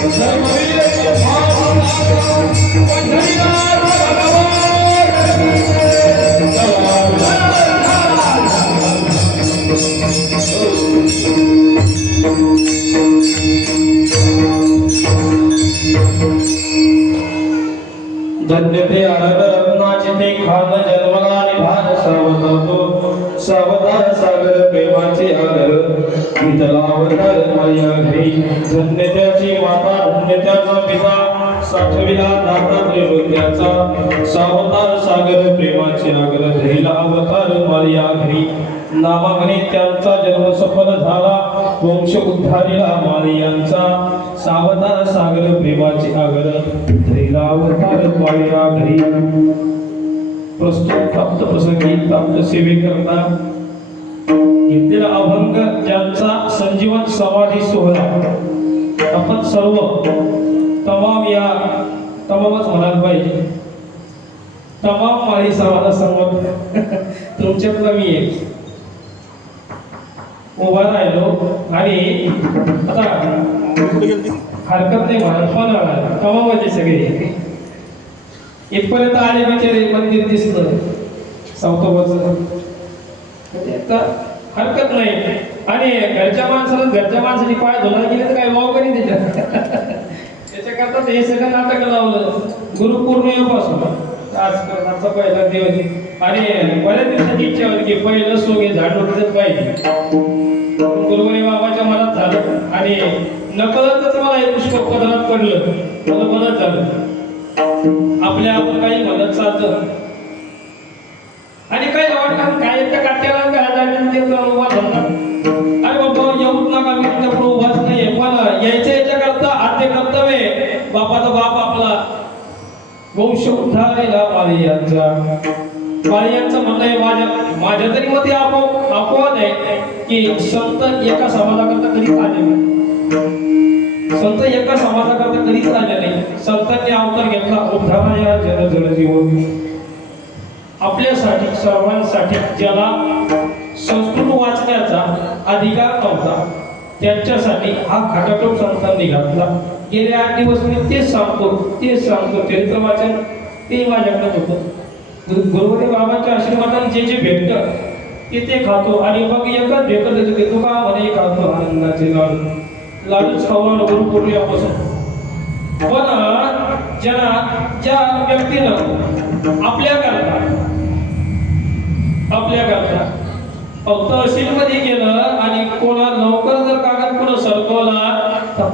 धन्य ते अनरत्नाचे ते खान जन्मला निधान सावधातो सावधान सागर प्रेमाचे आदर वितलावतर माया घरी धन्य त्याची माता धन्य त्याचा पिता साठविला दाता त्रैलोक्याचा सावधान सागर प्रेमाचे आगर धैला अवतार माया घरी नामाने त्यांचा जन्म सफल झाला वंश उद्धारिला मारियांचा सावधान सागर प्रेमाचे आगर धैला अवतार माया घरी प्रस्तुत प्राप्त प्रसंगी प्राप्त सेवेकरता घेतलेला अभंग ज्यांचा संजीवन समाधी सोहळा आपण सर्व तमामच म्हणायला पाहिजे तमाम माळी समाजा समोर तुमच्यातला मी एक उभा राहिलो आणि आता हरकत नाही म्हणत पण तमामाचे सगळे इथपर्यंत आले बिचारे मंदिर दिसलं सावतोबाचं हरकत नाही आणि घरच्या माणसाची पाय धुला गेले तर काय वाव करी त्याच्याकरता हे सगळं नाटक लावलं गुरुपौर्णिमेपासून आजचा पहिला दिवस आणि बऱ्याच दिवसाची इच्छा होती की पहिलं सोगे झाड उठलंच पाहिजे गुरुवारी बाबाच्या मनात झालं आणि नकळतच मला हे पुष्प पदरात पडलं मला बरंच झालं आपल्या आपण काही म्हणत चालतं आणि काही वाटतं काय त्या काट्याला अरे बाबा येऊच नका मी तुमच्या पुढे उभाच नाहीये पण यायच्या आद्य कर्तव्य बापाचा बाप आपला वंश उद्धारेला मारियांचा म्हणणं आहे माझ्या तरी मध्ये अपवाद आहे की संत एका समाजाकरता कधीच आले नाही संत एका समाजाकरता कधीच आले नाही संतांनी अवतार घेतला उद्धाराया जन जीवन आपल्यासाठी सर्वांसाठी ज्याला संस्कृत वाचण्याचा अधिकार नव्हता त्यांच्यासाठी हा खटाटोप संतांनी घातला गेले 8 दिवस मी तेच सांगतो चरित्र वाचन ते माझ्याकडे होतं गुरुवारी बाबांच्या आशीर्वादाने जे भेटतं ते खातो आणि मग एकच भेटत येतो की तू का म्हणे खातो आनंदाचे लाडूच खाऊ गुरुपौर्णिमेपासून पण ज्या व्यक्तीनं आपल्याकरता तहसील मध्ये गेलं आणि कोणा लवकर जर कागद पुढे सरकवला तर 500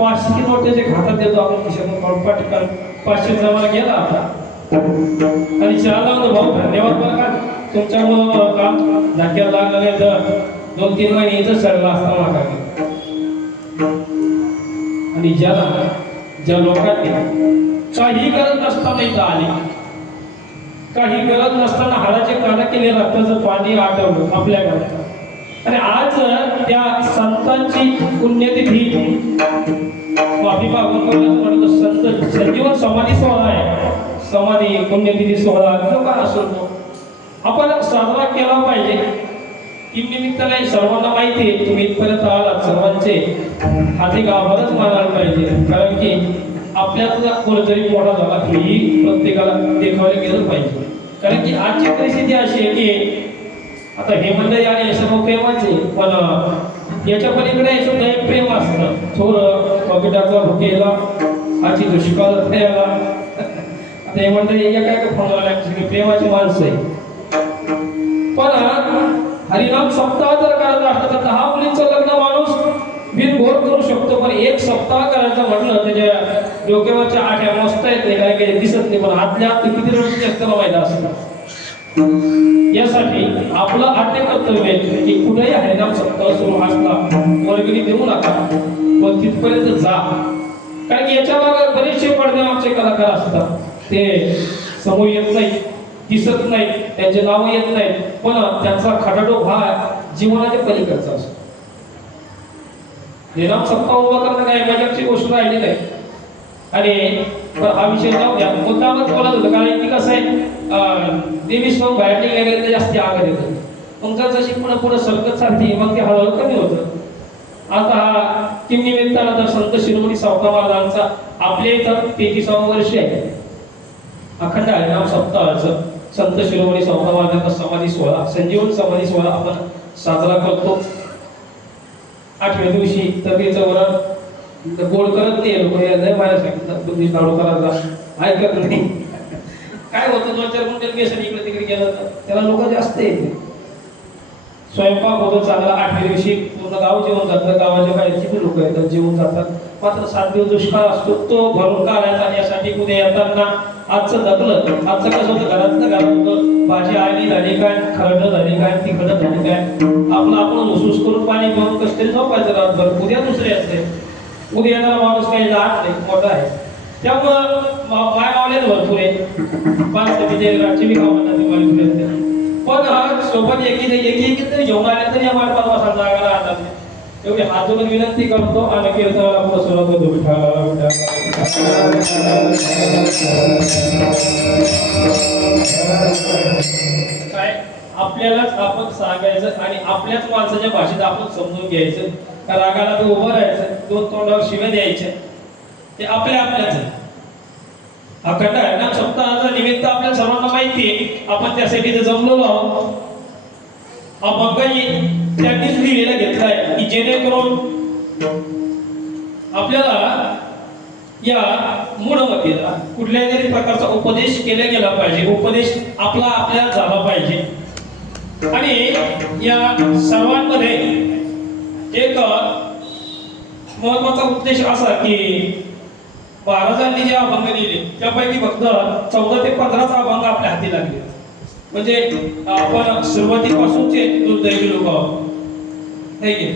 नोट त्याच्या खात्यात देतो आपण खिशातून पटकन 500 जमा गेला आता आणि चालला भाऊ धन्यवाद बरं का तुमच्यामुळं काम धक्क्यात लागलं नाही तर 2-3 महिने इथं सरला असता मागा आणि ज्या लोकांनी काही गरज नसताना इथं आली काही गरज नसताना हाडाचे काना केले रक्ताचं पाणी आटवलं आपल्याकडे आणि आज त्या संतांची पुण्यतिथी माफी मागून संत संजीवन समाधी सोहळा आहे समाधी पुण्यतिथी सोहळा जो काय असो आपण साजरा केला पाहिजे निमित्ताने सर्वांना माहिती आहे तुम्ही इथपर्यंत आलात सर्वांचे हाती आभारच मानायला पाहिजे कारण की आपल्यातला कोणतरी मोठा झाला ही प्रत्येकाला देखायला गेलं पाहिजे कारण की आजची परिस्थिती अशी आहे की आता हे मंडळी आणि सर्व प्रेमाचे पण याच्या पलीकडे सुद्धा एक प्रेम असतं थोडं पॉकेटाचा भुकेला आजची दुष्काळ याला आता हे मंडळी एका फोन प्रेमाची माणसं आहे पण हरिनाम सप्ताह जर करायचा असतं तर 10 मुलींचं लग्न माणूस बिनघोर करू शकतो पण एक सप्ताह करायचं म्हटलं त्याच्या डोक्यावरच्या आठ्या मस्त आहेत काय काही दिसत नाही पण आतल्या आत किती रोज असताना माहिती असतं यासाठी आपलं आद्य कर्तव्य आहे की कुठेही हरिनाम सप्ताह सुरू असला वर्गणी देऊ नका पण तिथपर्यंत जा कारण की याच्या मागे बरेचसे पडद्यामागचे कलाकार असतात ते समोर येत नाही दिसत नाही त्यांचे नाव येत नाहीत पण त्यांचा खटाटोप हा जीवनाच्या पलीकडचा असतो हरिनाम सप्ताह उभा करणं काय मजाची गोष्ट राहिली नाही आणि हा विषय जाऊ द्या मुद्दामच बोलत होतं कारण की कसं आहे देवी स्टोन बाहेर निघाले तर जास्त आग येतो तुमचा जशी पुढे सरकत चालते मग ते हळूहळू कमी होतं आता हा किम निमित्तानं तर संत शिरोमणी सावका महाराजांचा आपल्या इथं 33वा वर्ष आहे अखंड हरिनाम सप्ताहाचं संत शिरोमणी सावका महाराजांचा समाधी सोहळा संजीवन समाधी सोहळा आपण साजरा करतो. 8व्या दिवशी तबीचं वरण गोड करत नाही लोक लय माया सांगितलं बुद्धी लाडू करायचा ऐकत नाही. काय होतं 2-4 क्विंटल बेसन इकडे तिकडे गेलं तर त्याला लोक जास्त येते. स्वयंपाक होतो चांगला. 8व्या दिवशी पूर्ण गाव जेवण जातं. गावाच्या बाहेरची पण लोक येतात जेवण जातात. मात्र 7 दिवस दुष्काळ असतो तो भरून काढायचा. यासाठी उद्या येताना आजचं दगलं आजचं कसं होतं घरातलं घरात होतं भाजी आली झाली काय खरडं झाली काय तिखट झाली काय आपलं आपण हुसूस करून पाणी पिऊन कसं तरी झोपायचं रातभर. उद्या दुसरे असते. उद्या येणारा माणूस काही लहान नाही मोठा आहे त्यामुळं माय मावलेत भरपूर आहे माणसं तिथे रातची बी कामात पण सोबत एकी तरी जेवण आले तरी आम्हाला 5 वाजता जागा राहतात. एवढी हात जोडून विनंती करतो आणि कीर्तनाला पुढे सुरुवात होतो. काय आपल्यालाच आपण सांगायचं आणि आपल्याच माणसाच्या भाषेत आपण समजून घ्यायचं. त्या रागाला ते उभं राहायचं 2 तोंडावर शिव्या द्यायच्या ते आपल्याच अखंड हरिनाम सप्ताहाचा निमित्त आपल्या सर्वांना माहिती आहे. आपण त्यासाठी जमलेलो आहोत. अभंगही त्यांनीच लिहिलेला घेतलाय की जेणेकरून आपल्याला या मूढमतीला कुठल्याही तरी प्रकारचा उपदेश केला गेला पाहिजे. उपदेश आपल्याला झाला पाहिजे. आणि या सर्वांमध्ये एक महत्वाचा उद्देश असा की महाराजांनी जे अभंग लिहिले त्यापैकी फक्त 14 ते 15 अभंग आपल्या हाती लागले. म्हणजे आपण सुरुवातीपासूनचे दुर्दैवी लोक आहोत नाही की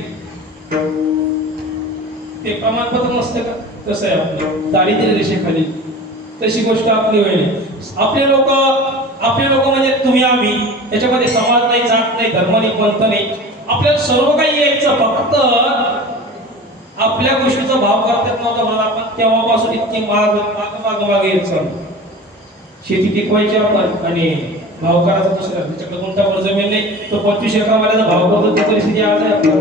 ते प्रमाणपत्र नसतं का तसं आहे आपलं दारिद्र्य रेषेखाली तशी गोष्ट आपली होईल. आपले लोक म्हणजे तुम्ही आम्ही याच्यामध्ये समाज नाही जात नाही धर्म नाही पंथ नाही आपल्याला सर्व काही यायचं फक्त आपल्या गोष्टीचा भाव करतात नव्हता म्हणून आपण तेव्हापासून इतकी माग येत चालू. शेती टिकवायची आपण आणि भाव करायचा दुसरा त्याच्याकडे गुंठावर जमीन नाही तो 25 एकरावाल्याचा भाव करतो ती परिस्थिती आज आहे आपल्याला.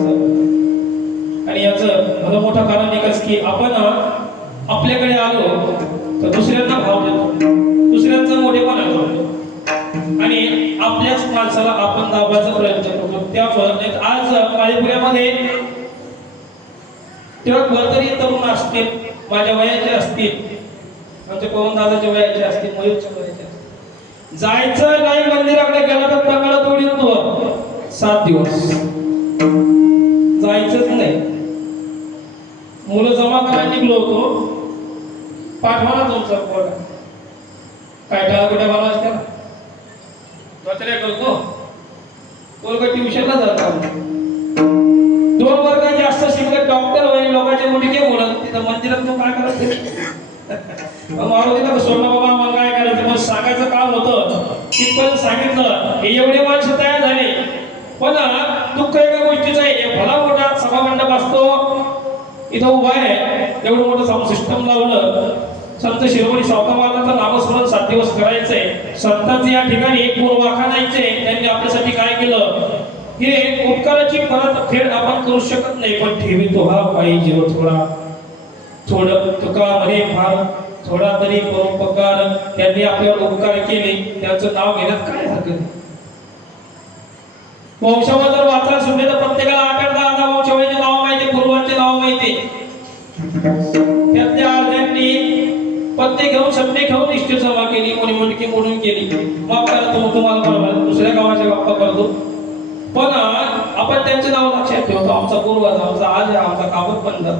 आणि याचं भलं मोठं कारण एकच की आपण आपल्याकडे आलो तर दुसऱ्यांना भाव देतो दुसऱ्यांचा मोठेपणा करतो आणि आपल्याच माणसाला आपण दाबायचा प्रयत्न करतो. त्याच आज माळीपुऱ्यामध्ये तेव्हा भरतरी तरुण असतील माझ्या वयाचे असतील आमच्या पवन दादाच्या वयाचे असतील मयूरच्या वयाचे असतील जायचं नाही मंदिराकडे गेला तर तंगड तोडीन तो 7 दिवस जायचंच नाही. मुलं जमा करायला निघलो होतो पाठवा तुमचा पोरगा काय टाळाकुट्या बनवायचं त्याला दोतऱ्या करतो पोरगा ट्युशनला जातो 2 वर्ग जास्त शिकले डॉक्टर होईल लोकांचे मुलगे बोलत तिथं मंदिरात तो काय करायचं मारुतीला सोडलं बाबा मला काय करायचं मग सांगायचं काम होतं तिथपर्यंत सांगितलं हे एवढे माणसं तयार झाले. पण दुःख एका गोष्टीचं आहे भला मोठा सभामंडप असतो इथं उभा आहे एवढं मोठं साऊंड सिस्टम लावलं संत शिरोमणी सावका महाराजांचं नामस्मरण 7 दिवस करायचंय. संतांचे या ठिकाणी एक पूर्व आखाणायचे त्यांनी आपल्यासाठी काय केलं हे उपकाराची परतफेड आपण करू शकत नाही पण ठेवितो हा पाहिजे थोडं तुका म्हणे फार थोडा तरी परोपकार त्यांनी आपल्यावर उपकार केले त्यांचं नाव घेण्यात काय हरकत. वंशावळ जर वाचायला सुटले तर प्रत्येकाला 8-10 वंशावळीचे नाव माहिती पूर्वांचे नाव माहिती त्यातल्या अर्ध्यांनी पत्ते घेऊन सत्ते घेऊन इष्ट जमा केली कोणी मुलगी मोडून केली माफ करा तुम्हाला बरोबर दुसऱ्या गावाच्या गप्पा करतो पण आपण त्यांचे नाव लक्षात ठेवतो. आमचा पूर्वज आमचा आज आमचा खापर पंजा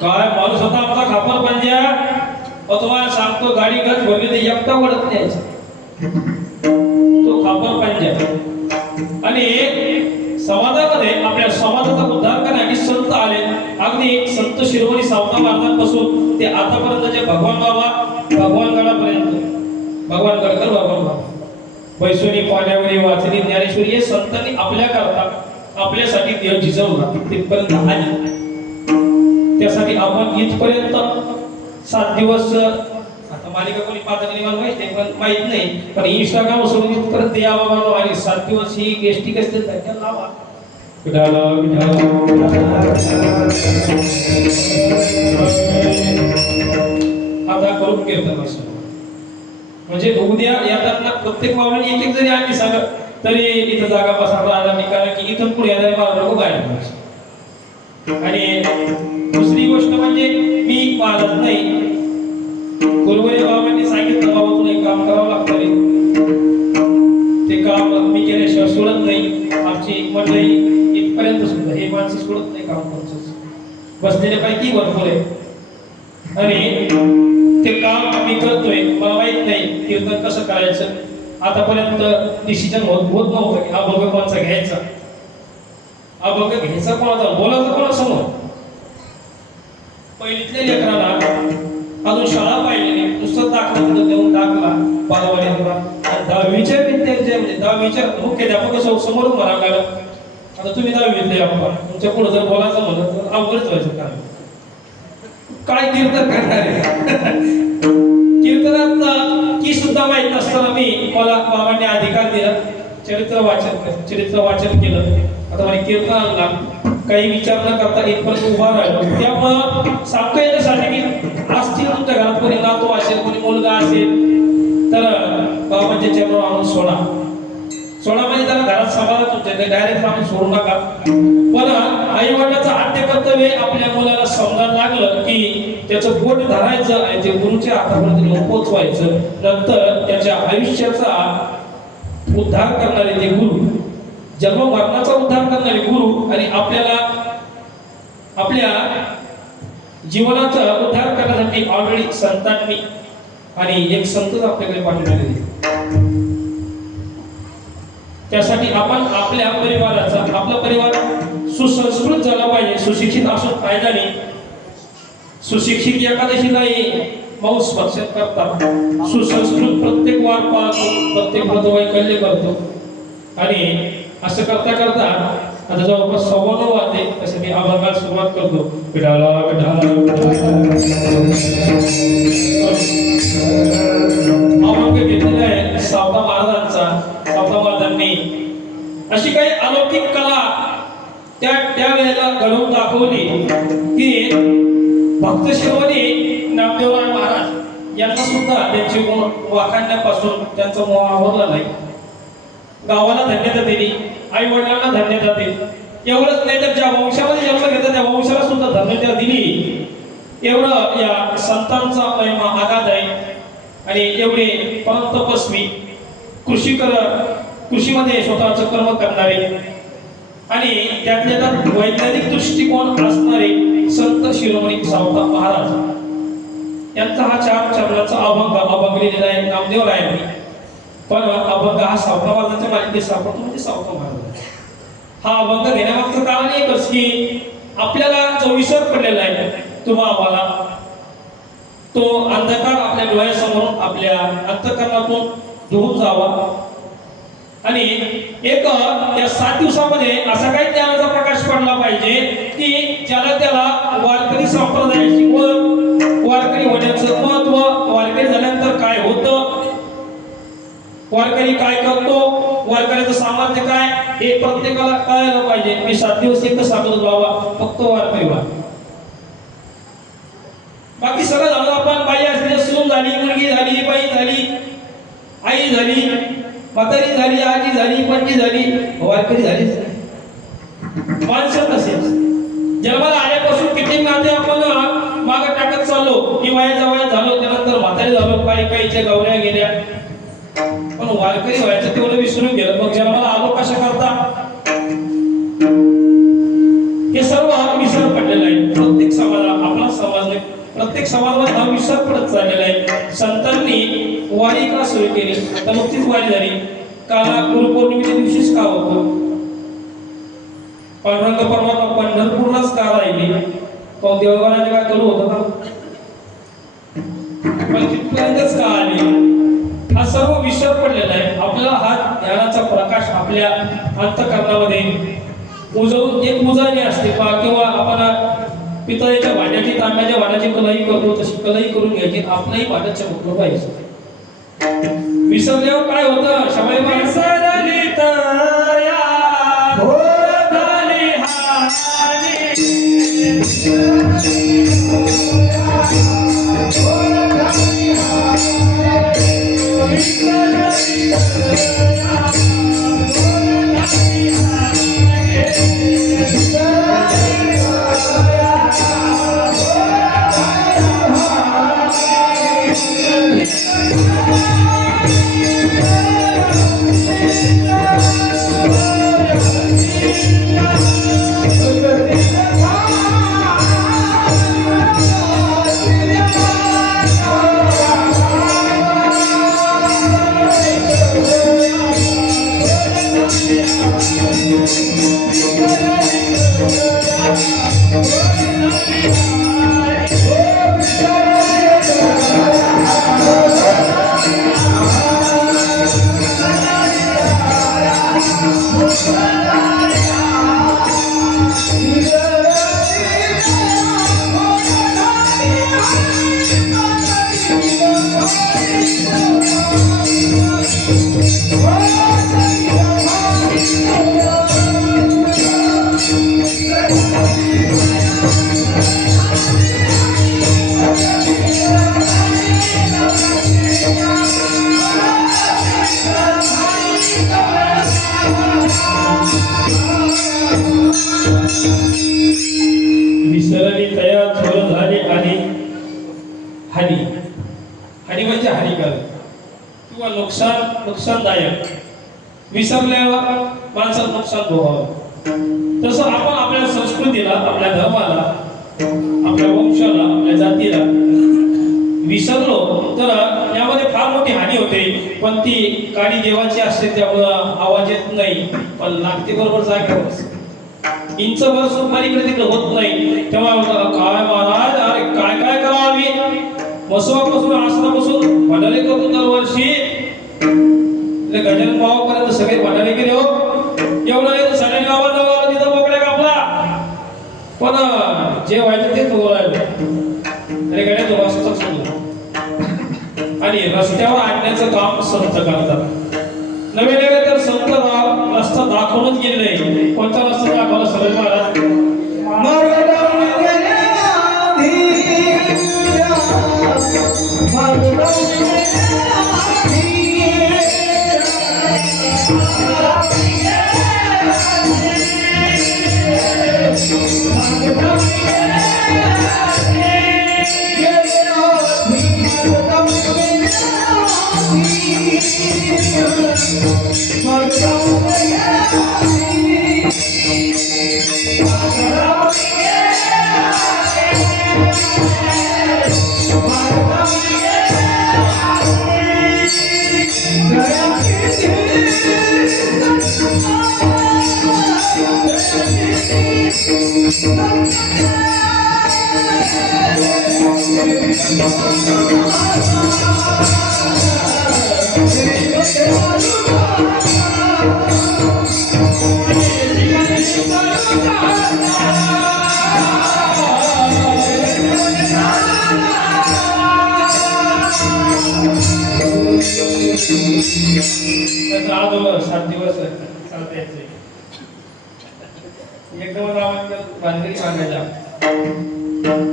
काय माणूस होता आमचा खापर पंजा तुम्हाला सांगतो गाडी गज भरली तर एकटा वडत न्यायचा तो खापर पंजा. आणि समाजामध्ये आपल्या समाजाचा उद्धार करण्यासाठी संत आले अगदी संत शिरोमणी सावका महाराजांपासून ते आतापर्यंतचे भगवान गडापर्यंत भगवान गडकर भगवान बाबा वैसोनी पाण्यावरी वाचली ज्ञानेश्वरी हे संतांनी आपल्या करता आपल्यासाठी देव जिजवला तिथपर्यंत आले. त्यासाठी आपण इथपर्यंत 7 दिवस आता मालिका कोणी पाहता की मला माहिती पण माहित नाही पण इंस्टाग्राम सोडून इथपर्यंत या बाबा आणि 7 दिवस ही गेस्टी कसते लावा विठाला आता करून कीर्तन असं म्हणजे उद्या येताना प्रत्येक मावळी एक एक जरी आम्ही सांगत तरी इथं जागा बसायला आला नाही, कारण की इथून पुढे येणारे मावळ लोक बाहेर आणि दुसरी गोष्ट म्हणजे मी महाराज नाही, गुरुवारी बाबांनी सांगितलं बाबा तुला एक काम करावं लागतं रे, ते काम मी केल्याशिवाय सोडत नाही. आमची मंडळी इथपर्यंत सुद्धा हे माणसं सोडत नाही काम करतच, बसलेले पैकी भरपूर आहे आणि ते काम आम्ही करतोय. मला माहित नाही कीर्तन कसं करायचं, आतापर्यंत डिसिजन होत नव्हतं की अभंग कोणचा घ्यायचा, अभंग घ्यायचा कोणाचा, बोलायचं कोणासमोर. पहिलीतल्या लेकराला अजून शाळा पाहिलेली, नुसतं दाखला तिथं देऊन टाकला बालवाडीला. 10वीच्या विद्यार्थी म्हणजे 10वीच्या मुख्याध्यापक समोर म्हणायला लागला, आता तुम्ही 10वीतले आपण तुमच्या पुढे जर बोलायचं म्हणलं तर अवघडच व्हायचं. काय कीर्तन करणार आहे कीर्तनात की सुद्धा माहित नसताना मला बाबांनी अधिकार दिला, चरित्र वाचन केलं. आता मला कीर्तन आणला, काही विचार न करता इथपर्यंत उभा राहिलो. त्यामुळं सांगतो याच्यासाठी की असतील तुमच्या घरात कोणी नातू असेल, कोणी मुलगा असेल तर बाबांच्या चरणावर आणून सोडा म्हणजे त्याला घरात सांभाळा, तुमच्या डायरेक्ट आणून सोडू नका. पण आई वडिलांचं आद्य कर्तव्य आपल्या मुलाला समजायला लागलं की त्याचं बोट धरायचं आणि ते गुरुच्या हातापर्यंत पोहोचवायचं. नंतर त्याच्या आयुष्याचा उद्धार करणारे ते गुरु, जन्म मरणाचा उद्धार करणारे गुरु आणि आपल्या जीवनाचा उद्धार करण्यासाठी ऑलरेडी संतांनी आणि एक संतच आपल्याकडे पाठवलेले. त्यासाठी आपण आपल्या परिवाराचा, आपला परिवार सुसंस्कृत झाला पाहिजे. सुशिक्षित असून फायदा नाही. सुशिक्षित एकादशीलाही मौस स्पर्श करतात, सुसंस्कृत प्रत्येक वार पाळतो, प्रत्येक व्रतवैकल्य करतो. आणि असं करता करता आता जवळपास 9:15 वाजले, तसे मी अभंगाला सुरुवात करतो. विठाला अभंग घेतलेला आहे सावता महाराजांचा. सावता महाराजांनी अशी काही अलौकिक कला त्या वेळेला घडवून दाखवली की भक्त शिरोमणी नामदेवराय महाराज यांना सुद्धा त्यांचे गुण वाखाणण्यापासून त्यांचा मोह आवरला नाही. गावाला धन्यता दिली, आई वडिलांना धन्यता दिली. एवढंच नाही तर ज्या वंशामध्ये जन्म घेतला त्या वंशाला सुद्धा धन्यता दिली. एवढं या संतांचा महिमा आगाध आहे. आणि एवढे परम तपस्वी, कृषीमध्ये स्वतःचं कर्म करणारे आणि त्यातल्या त्यात वैज्ञानिक दृष्टिकोन असणारे संत शिरोमणी सावता महाराज यांचा हा 4 चरणाचा अभंग लिहिलेला आहे नामदेवरायांनी. पण अभंग हा सावता महाराजांच्या मालिकेत सापडतो, म्हणजे सावता महाराज. हा अभंग घेण्यामागचं कारण एकच की आपल्याला जो विसर पडलेला आहे तुम्हाला तो अंधकार आपल्या डोळ्यासमोरून आपल्या अंतःकरणातून दूर जावा. आणि एक या 7 दिवसामध्ये असा काही ज्ञानाचा प्रकाश पडला पाहिजे की ज्याला त्याला वारकरी संप्रदायाची ओळख, वारकरी होण्याचं महत्व, वारकरी झाल्यानंतर काय होतं, वारकरी काय करतो, वारकऱ्याचं सामर्थ्य काय, हे प्रत्येकाला कळायला पाहिजे. मी 7 दिवस एकच सांगतो बाबा, फक्त वारकरी व्हा. बाकी सगळं झालं. आपण बाई असली, सून झाली, मुलगी झाली, बाई झाली, आई झाली, म्हातारी झाली, आजी झाली, पणजी झाली, वारकरी झाली. माणसं तसेच जन्माला आल्यापासून किती नाते आपण मागे टाकत चाललो की वया झालो, त्यानंतर म्हातारी झालो, काहीच्या गवऱ्या गेल्या. पण वारकरी व्हायचं तेवढं विसरून गेलं. मग जन्माला आलो कशा करता, हे सर्व विसर पडलेला आहे. प्रत्येक समाजाला, आपला समाज नाही, प्रत्येक समाजामध्ये हा विसर पडत चाललेला आहे. संतांनी वारी का सुरू केली, तर नुकतीच वारी झाली. काला गुरुपौर्णिमेच्या दिवशीच का होतं, पांडुरंग परमात्मा पंढरपूरलाच का राहिले, तो देवघराचे काय करू होतं का, पण तिथपर्यंतच का आले, हा सर्व विसर पडलेला आहे. आपल्याला हा ज्ञानाचा प्रकाश आपल्या अंतःकरणामध्ये उजवून एक उजाळणी असते किंवा आपण पितळेच्या भांड्याची, तांब्याच्या भांड्याची कलाही करतो, तशी कलाही करून घ्यायची. आपलंही भांड्यात चमकलं पाहिजे. विसरल्यावर काय होतं, शबाई विसरली तर या विसरली तया थोर झाली आणि हानी हानी म्हणजे हानिकारक किंवा नुकसानदायक विसरल्यावर माणसाला नुकसान भोगावं. तसं आपण आपल्या संस्कृतीला, आपल्या धर्माला, आपल्या वंशाला, आपल्या जातीला विसरलो तर यामध्ये फार मोठी हानी होते. पण ती काळी देवाची असते त्यामुळं आवाज येत नाही, पण लागते बरोबर जागेवर. इंचभर सुपारीकडे तिकडे होत नाही. तेव्हा काय महाराज, अरे काय काय करावं आम्ही बसवापासून आसनापासून भंडारे करतो दरवर्षी. गजानन भावापर्यंत सगळे भंडारे केले हो. एवढं नाही तर सगळ्या गावाला तिथं मोकळ्या कापला. पण जे व्हायचं ते तो राहिलं. अरे गड्या तो सुरू आणि रस्त्यावर आणण्याचं काम संत करतात. नवे नवे तर संत रस्ता दाखवूनच गेले नाही. कोणता रस्ता दाखवला सरळ महाराज? सात दिवस चालते एकदम बांधणी सांगायला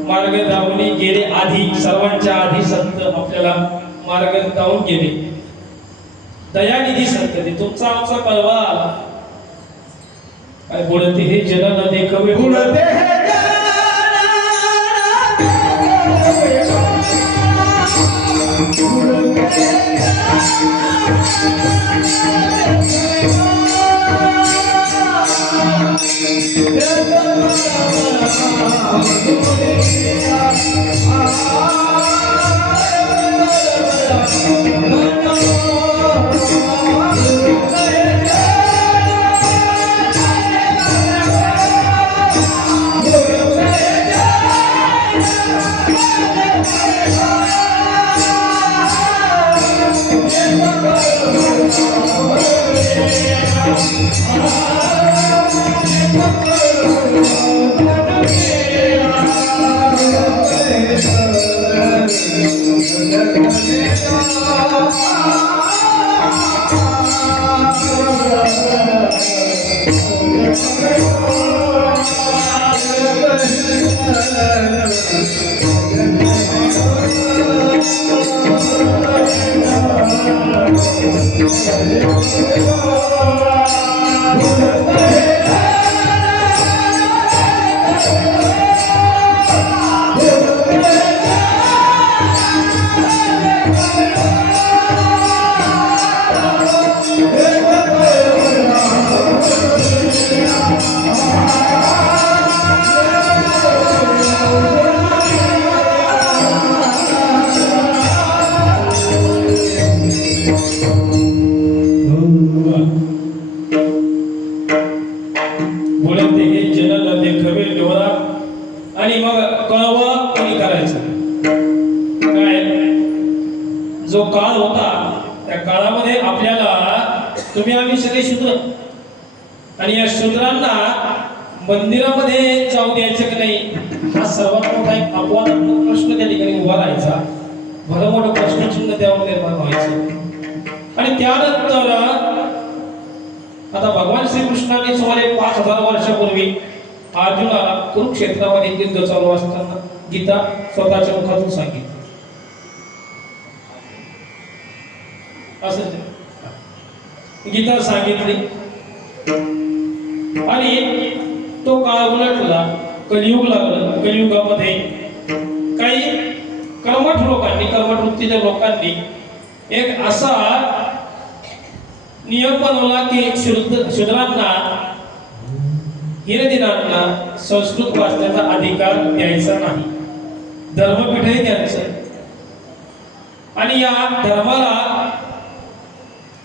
मार्ग दावणी गेले आधी. सर्वांच्या आधी संत आपल्याला मार्ग दावून गेले. दयानिधी संत ते तुमचा आमचा कळवा काय बोलते हे जन न देखवे बोलते हे जो काळ होता त्या काळामध्ये आपल्याला तुम्ही आम्ही सगळे शूद्र आणि या शूद्रांना मंदिरामध्ये जाऊ द्यायचं की नाही हा सर्वात मोठा एक अपवादात्मक प्रश्न त्या ठिकाणी उभा राहायचा. भलं मोठं प्रश्नचिन्ह त्यावर निर्माण व्हायचं. आणि त्यानंतर आता भगवान श्रीकृष्णाने सुमारे 5000 वर्षापूर्वी अर्जुनाला कुरुक्षेत्रामध्ये युद्ध चालू असताना गीता स्वतःच्या मुखातून सांगितली. असं गीता सांगितली आणि तो काळ उलटला, कलियुग लागलं. कलियुगामध्ये काही कर्मठ लोकांनी, कर्मठ वृत्तीच्या लोकांनी एक असा नियम बनवला की शूद्रांना, हिरदिनांना संस्कृत वाचण्याचा अधिकार द्यायचा नाही. धर्मपीठही द्यायचं. आणि या धर्माला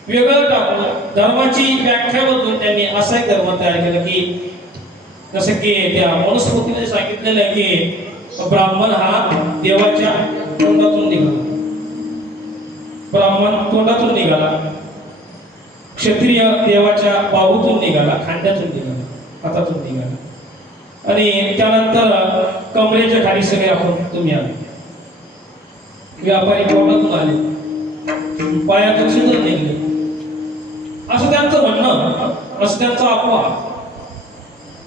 वेगळं टाकून धर्माची व्याख्या बदलून त्यांनी असा एक धर्म तयार केला की जसं की त्या मनुस्मृतीमध्ये सांगितलेलं आहे की ब्राह्मण हा देवाच्या तोंडातून निघाला, ब्राह्मण तोंडातून निघाला, क्षत्रिय देवाच्या बाहूतून निघाला, खांद्यातून निघाला, हातातून निघाला. आणि त्यानंतर कमरेच्या खाली सगळे आपण तुम्ही आले, व्यापारी तोंडातून आले, पायातून सुद्धा निघले, असं त्यांचं म्हणणं, असं त्यांचा अपवाद.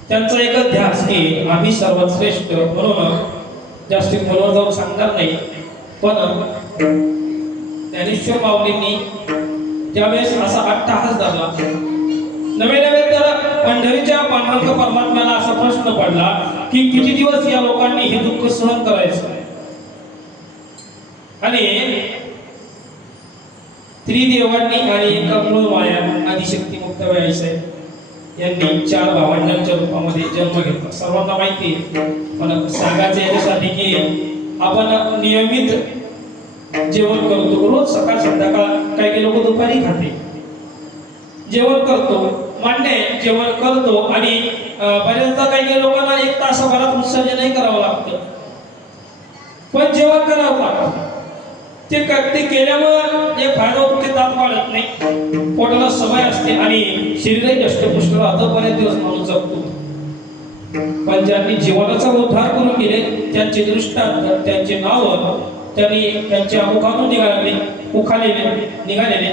त्यांचा एकच ध्यास की आम्ही सर्वात श्रेष्ठ, म्हणून जास्तीत मनोर जाऊन सांगणार नाही. पण ज्ञानेश्वर माऊलींनी त्यावेळेस असा अट्टहास धरला. नवे नवे तर पंढरीच्या पांडुरंग परमात्म्याला असा प्रश्न पडला की किती दिवस या लोकांनी हे दुःख सहन करायचं. आणि त्रिदेवांनी आणि एका मूळ माया आदिशक्ती मुक्ताबाई साहेब यांनी 4 भावंडांच्या रूपामध्ये जन्म घेतला. सर्वांना माहिती आहे, पण सांगायचं याच्यासाठी की आपण नियमित जेवण करतो रोज, सकाळ संध्याकाळ. काही लोक दुपारी खाते, जेवण करतो, मान्य जेवण करतो. आणि बऱ्याचदा काही लोकांना 1 तासाभरात विसर्जनही करावं लागतं, पण जेवण करावं लागतं. ते केल्यामुळे एक फायदा होतो, ते दात वाढत नाही, पोटाला सवय असते आणि शरीरही दष्टपुष्ट राहतं, बरेच दिवस माणूस जगतो. पण ज्यांनी जीवनाचा उद्धार करून गेले त्यांचे दृष्टांत, त्यांचे नाव, त्यांनी त्यांच्या मुखातून निघालेले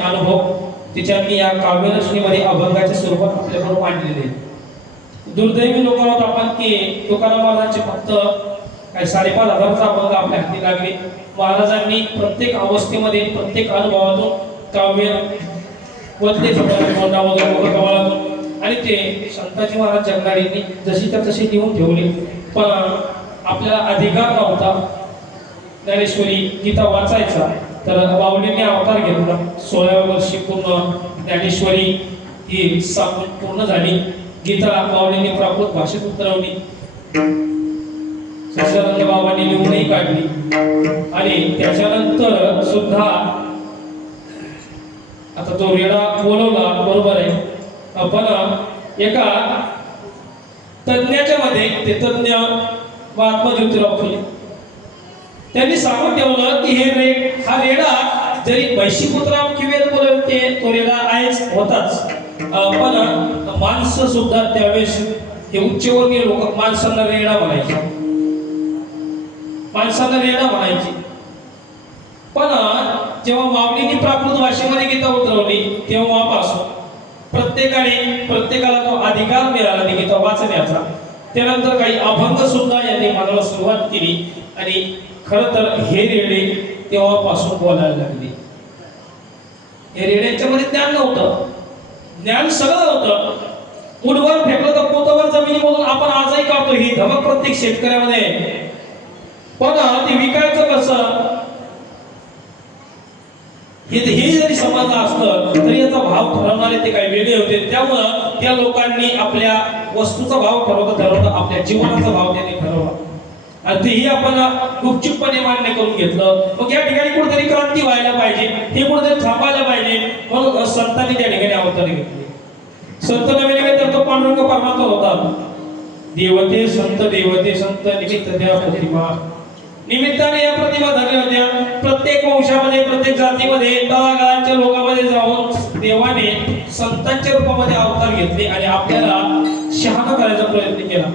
अनुभव त्यांनी या काव्यरचनेमध्ये अभंगाच्या स्वरूपात आपल्याबरोबर मांडलेले. दुर्दैवी लोक आहोत आपण की तुकाराम महाराजांचे फक्त 5,500चा अभंग आपल्या हाती लागले. महाराजांनी प्रत्येक अवस्थेमध्ये, प्रत्येक अनुभवातून काव्य वदले तोंडामधून, कमळातून, आणि ते संताजी महाराज जगनाडींनी जशी त्या तशी लिहून ठेवले. पण आपल्याला अधिकार नव्हता ज्ञानेश्वरी गीता वाचायचा. तर माऊलींनी अवतार घेतला. 16व्या वर्षी पूर्ण ज्ञानेश्वरी ही सापून पूर्ण झाली. गीता माऊलींनी प्राकृत भाषेत उतरवली, सच्चिदानंद बाबांनी लिहूनही काढली. आणि त्याच्यानंतर सुद्धा आता तो रेडा बोलवला, बरोबर आहे, पण एका तज्ञाच्या मध्ये ते तज्ञ महात्मा ज्योतिराव फुले त्यांनी सांगून ठेवलं की हा रेडा जरी वैशीपुत्राम किंवा बोलवते तो रेडा आहेच, होताच, पण माणसं सुद्धा त्यावेळेस हे उच्चवर्गीय लोक माणसांना रेडा म्हणायचे, माणसांना रेडा म्हणायचे. पण जेव्हा माऊलींनी प्राकृत भाषेमध्ये गीता उतरवली तेव्हापासून प्रत्येकाला तो अधिकार मिळाला ती गीता वाचण्याचा. त्यानंतर काही अभंग सुद्धा यांनी म्हणायला सुरुवात केली. आणि खरं तर हे रेडे तेव्हापासून बोलायला लागले. हे रेड्यांच्या मध्ये ज्ञान नव्हतं, ज्ञान सगळं होतं. मुठभर फेकलं तर पोतभर जमिनीमधून आपण आजही काढतो, ही धमक प्रत्येक शेतकऱ्यामध्ये. पण ते विकायचं कसं हे जरी समजलं असतं तरी याचा भाव ठरवणारे ते काही वेगळे होते. त्यामुळं त्या लोकांनी आपल्या वस्तूचा भाव ठरवता आपल्या जीवनाचा भाव त्यांनी ठरवला. आणि तेही आपण गुपचूपपणे मान्य करून घेतलं. मग या ठिकाणी कुठेतरी क्रांती व्हायला पाहिजे, हे कुठेतरी थांबायला पाहिजे, म्हणून संतांनी त्या ठिकाणी अवतार घेतले. संत नव्हे तर तो पांडुरंग परमात्मा होता. देवते संत निमित्त त्या प्रतिमा, निमित्ताने या प्रतिमा धरल्या होत्या. प्रत्येक वंशामध्ये, प्रत्येक जातीमध्ये तळागाळाच्या लोकांमध्ये जाऊन देवाने संतांच्या रूपामध्ये अवतार घेतले आणि आपल्याला शहाणा करायचा प्रयत्न केला.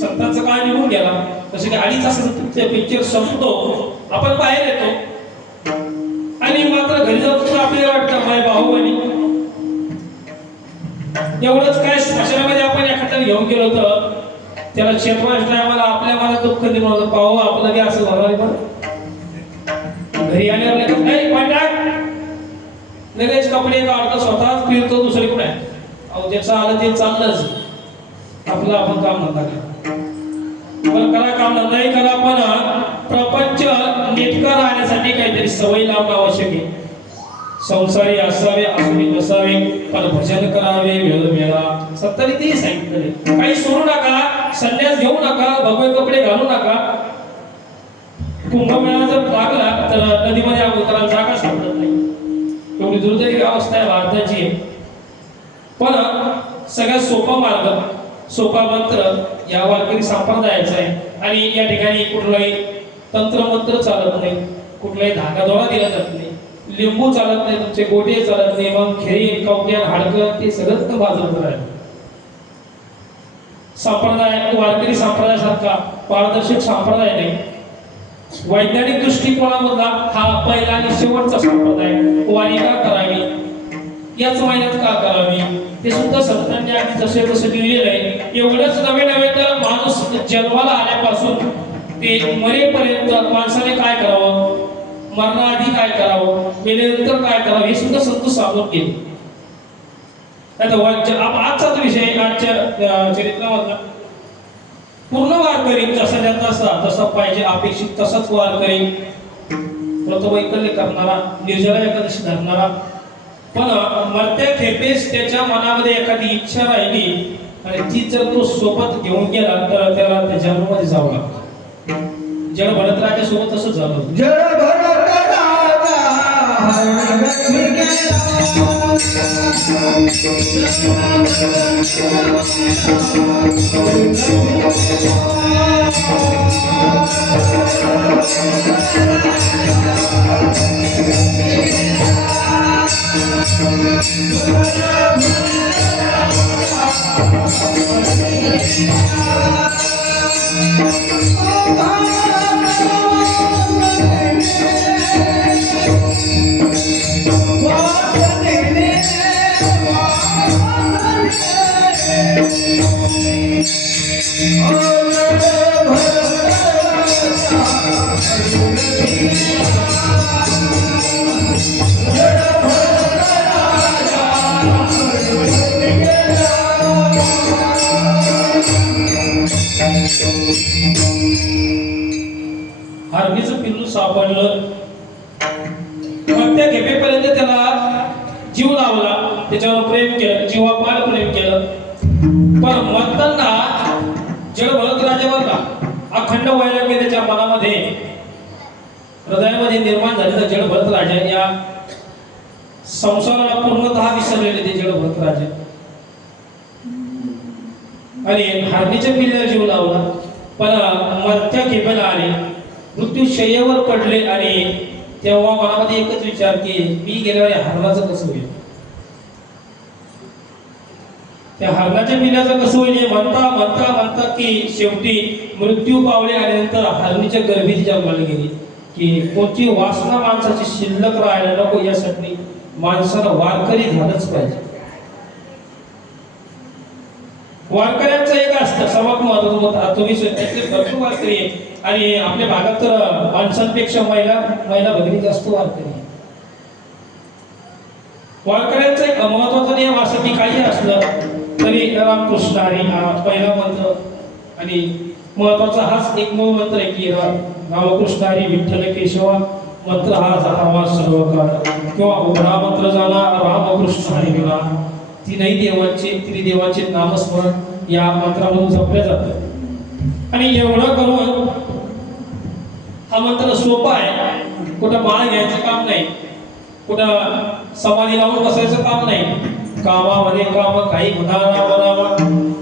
संतांचा काळ निघून गेला. तसे की 2.5 तासाचा पिक्चर संपतो, आपण बाहेर येतो आणि मात्र घरी जाऊन आपल्याला वाटतं माय बाहुबली एवढंच काय स्मशानामध्ये आपण एखाद्याला घेऊन गेलो तर त्याला शेतवास टायमाला आपल्या मनात दुःख निर्माण होतं, पाहू आपलं बी असं झालं पण घरी आल्यावर लगेच कपडे काढतो, स्वतःच फिरतो दुसरीकडे. अहो ज्याचं आलं ते चाललंच, आपलं आपण काम धंदा करा, पण करा काम धंदाही करा, पण प्रपंच नेटका राहण्यासाठी काहीतरी सवय लावणं आवश्यक आहे. संसारी असावे, असुरी नसावे, पण भजन करावे वेळोवेळा. सत्तारी ते सांगितले, काही सोडू नका, संन्यास घेऊ नका, भगवे कपडे घालू नका. कुंभमेळा जर लागला तर नदीमध्ये उतरायला जागा सापडत नाही, एवढी दुर्दैवी अवस्था आहे भारताची. पण सगळ्यात सोपा मार्ग, सोपा मंत्र या वारकरी संप्रदायाचा आहे. आणि या ठिकाणी कुठलाही तंत्रमंत्र चालत नाही, कुठलाही धागाधोडा दिला जात नाही, लिंबू चालत नाही, तुमचे गोटे चालत नाही, मग खेळी कवट्यान हाडकं ते सगळं बाजूला राहिलं. संप्रदाय वारकरी संप्रदायासारखा पारदर्शक संप्रदाय नाही. वैज्ञानिक दृष्टिकोनामधला हा पहिला आणि शेवटचा संप्रदाय. वारी का करावी, याच महिन्यात का करावी, ते सुद्धा संतांनी आधी जसे जसे दिलेलं आहे. एवढंच नवे नवे तर माणूस जन्माला आल्यापासून ते मरेपर्यंत माणसाने काय करावं, मरणाआधी काय करावं, मेल्यानंतर काय करावं, हे सुद्धा संत सांगून गेले. आजचाच विषय आजच्या चरित्रामधला पूर्ण वारकरी जसा तसा पाहिजे, अपेक्षित तसाच वारकरी, व्रतवैकल्य करणारा, निर्जला एकादशी धरणारा. पण मरत्या खेपेस त्याच्या मनामध्ये एखादी इच्छा राहिली आणि ती जर तो सोबत घेऊन गेला तर त्याला त्या जन्मामध्ये जावं लागतं. जड भरत राजा सोबत तसंच झालं. जड भरत हरणीचं पिल्लू सापडलं. मग त्या घेपेपर्यंत त्याला जीव लावला, त्याच्यावर प्रेम केलं, जीवापाड प्रेम केलं. पण मरताना जड भरत राजावर का अखंड वैराग्य त्याच्या मनामध्ये हृदयामध्ये निर्माण झालेला जड भरत राजा या संसाराला पूर्णतः विसरलेले ते जड भरत राजा. आणि हरणीच्या पिल्ल्याला जीव लावला, पण मरत्या खेपेला आले, मृत्यू शय्येवर पडले. आणि तेव्हा मनामध्ये एकच विचार की मी गेल्यावर हरणाचं कसं होईल, त्या हरणाच्या पिल्ल्याचं कसं होईल. म्हणता म्हणता म्हणता की शेवटी मृत्यू पावले आल्यानंतर हरणीच्या गर्भीत जन्माला गेली. की कोणती वासना माणसाची शिल्लक राहायला नको, यासाठी माणसाला वारकरी झालंच पाहिजे. वारकऱ्यांचं एक असतं सर्वात महत्त्वाचं मत, तुम्ही त्यातले भरपूर वारकरी आहे. आणि आपल्या भागात तर माणसांपेक्षा महिला भगिनी जास्त वारकरी आहे. वारकऱ्यांचा एक महत्त्वाचा नियम असा की काही असलं तरी रामकृष्ण हरी हा पहिला मंत्र, आणि महत्वाचा हाच एकमेव मंत्र आहे की रामकृष्ण हरी विठ्ठल केशवा मंत्र हा जाणावा सर्व काळ, किंवा उघडा मंत्र झाला रामकृष्ण हरी विना. तिन्ही देवाचे नामस्मरण या मंत्रामधून जपले जातं. आणि एवढं करून हा मंत्र सोपा आहे, कुठं माळ घ्यायचं काम नाही, कुठं समाधी लावून बसायचं काम नाही. कामामध्ये काम काही म्हणावा,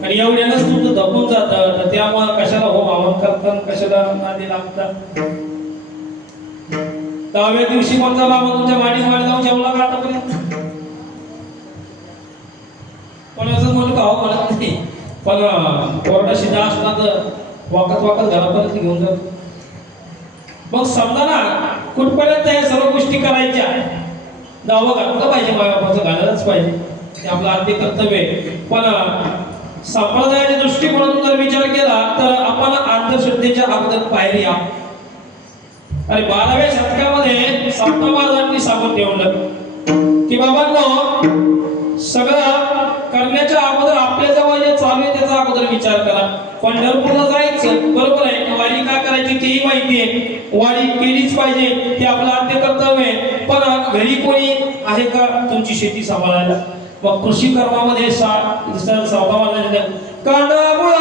आणि एवढ्यानंच तुमचं दबून जातं. तर त्यामुळे कशाला हो भावन करतात, कशाला नादी लागतात. 10व्या दिवशी कोणता बाबा तुमच्या वाडीत जाऊन जेवला का आतापर्यंत? पण असं म्हणू का हो म्हणत नाही, पण कोरडा शिदा असला तर वाकत वाकत घरापर्यंत घेऊन जातो. मग समजा ना कुठपर्यंत या सर्व गोष्टी करायच्या, दावा घातलं पाहिजे, मायाबापाचं घालायलाच पाहिजे, ते आपलं आद्य कर्तव्य आहे. पण संप्रदायाच्या दृष्टिकोनातून जर विचार केला तर आपण अंधश्रद्धेच्या अगोदर पायरी आहोत. आणि 12व्या शतकामध्ये संत महाराजांनी सांगून ठेवलं की बाबांनो, सगळं करण्याच्या अगोदर आपल्या जवळ जे चालू आहे त्याचा अगोदर विचार करा. पंढरपूरला जायचं बरोबर आहे, वारी का करायची तेही माहिती आहे, वारी केलीच पाहिजे, ते आपलं आद्य कर्तव्य आहे. पण घरी कोणी आहे का तुमची शेती सांभाळायला? मग कृषी कर्मामध्ये सावधान कांदामुळा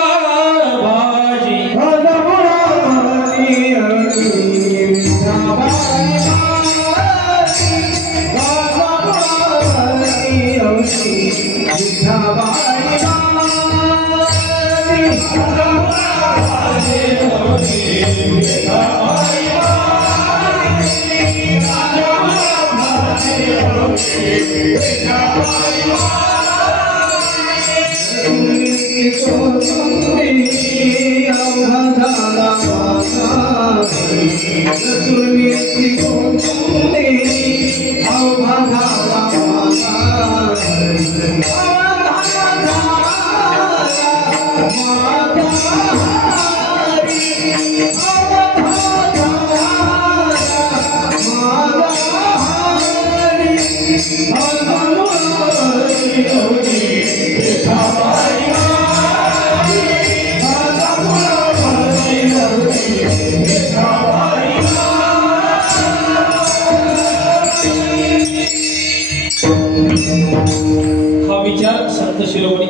भाजी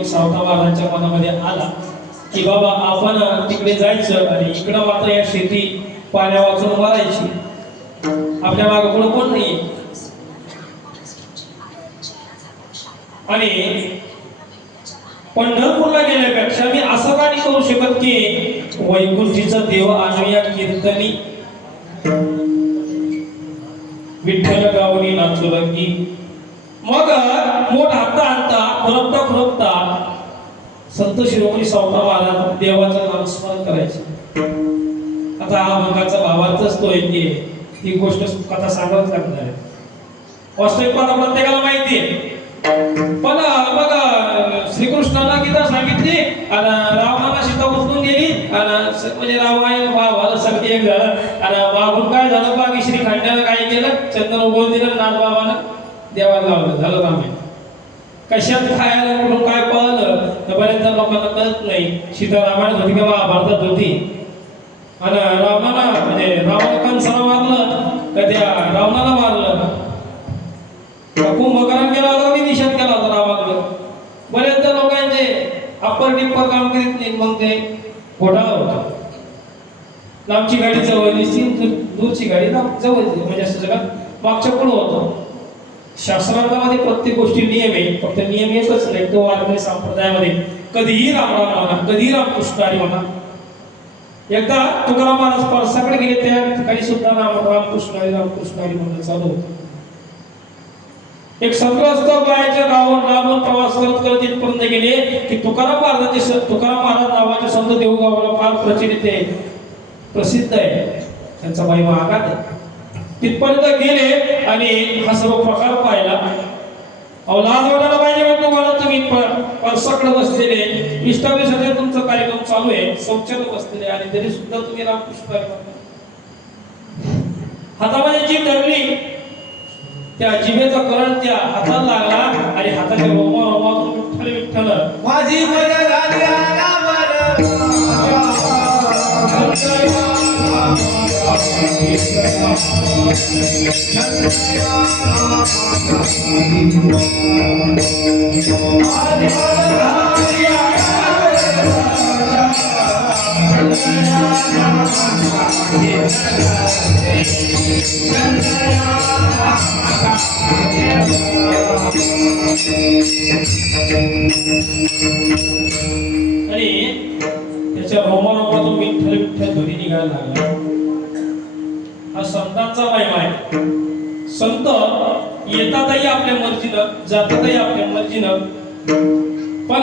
सावता महाराजांच्या मनामध्ये आला की बाबा आपण तिकडे जायचं आणि इकडं मात्र या शेती पाण्या वाचून मारायची, आपल्या मागे पुढे कोण नाही. आणि पंढरपूरला गेल्यापेक्षा मी असं का नाही करू शकत की वैकुंठीचा देव आणूया कीर्तनी, विठ्ठल गावनी नाचुरंगी. मग मोठ हाता आणता फुरपता फुरपता संत शिरोमणी सावता महाराज देवाचं नामस्मरण करायचे. आता हा भंगाचा भावार्थच तो आहे की ही गोष्ट कथा सांगावच लागणार आहे. वास्तविकता प्रत्येकाला माहिती आहे. पण बघा श्रीकृष्णाला गीता सांगितली आणि रावणाला सीता उचलून गेली आणि म्हणजे रामायण भावाला सगळं एक झालं आणि मागून काय झालं बाकी श्रीखंडानं काय केलं, चंदन उगवून दिलं, नाथबाबानं देवाला लावलं, झालं रामायण. कशात खायला कुठून काय पळालं तर बऱ्याच लोकांना कळत नाही. सीता रामायणात होती किंवा भारतात होती आणि रावणाला म्हणजे रावण कंसाला मारलं का त्या रावणाला मारलं. कुंभकर्ण केला होता मी निषेध केला होता रामाकडे. बरेच लोकांचे अप्पर टिप्पर काम करीत नाही, मग ते घोटाळा होता. लांबची गाडी जवळ दिसती, दूरची गाडी जवळ म्हणजे असं जगात मागच्या पुढं होतं. शास्त्रांमध्ये प्रत्येक गोष्टी नियम आहे, फक्त नियम एकच नाही, तो वारकरी संप्रदायामध्ये कधीही राम राम म्हणा, कधीही रामकृष्ण हरी म्हणा. एकदा तुकाराम महाराज परसाकडे गेले त्या ठिकाणी सुद्धा रामकृष्ण हरी म्हणणं चालू होतं. एक संग्रस्त बायाच्या गावावरून प्रवास करत करत इथपर्यंत गेले की तुकाराम महाराज नावाचे संत देऊळगावाला फार प्रचलित आहे, प्रसिद्ध आहे, त्यांचा महिमा आगाध आहे. तिथपर्यंत गेले आणि हा सर्व प्रकार पाहिला. अहो लाज वाटायला पाहिजे का तुम्हाला? तुम्ही परसाकडे बसलेले, इष्टाभिषेकाचा तुमचा कार्यक्रम चालू आहे, शौचाला बसलेले आणि तरी सुद्धा तुम्ही रामकृष्ण हातामध्ये जीभ धरली, त्या जिभेचा करंट त्या हातात लागला आणि हाताच्या रोमातून विठ्ठल विठ्ठल माझी मजा झाली आणि त्याच्या रोमारोमातून विठ्ठल विठ्ठल ध्वनी निघायला लागला. हा संतांचा महिमा आहे. संत येतातही आपल्या मर्जीनं, जातातही आपल्या मर्जीनं, पण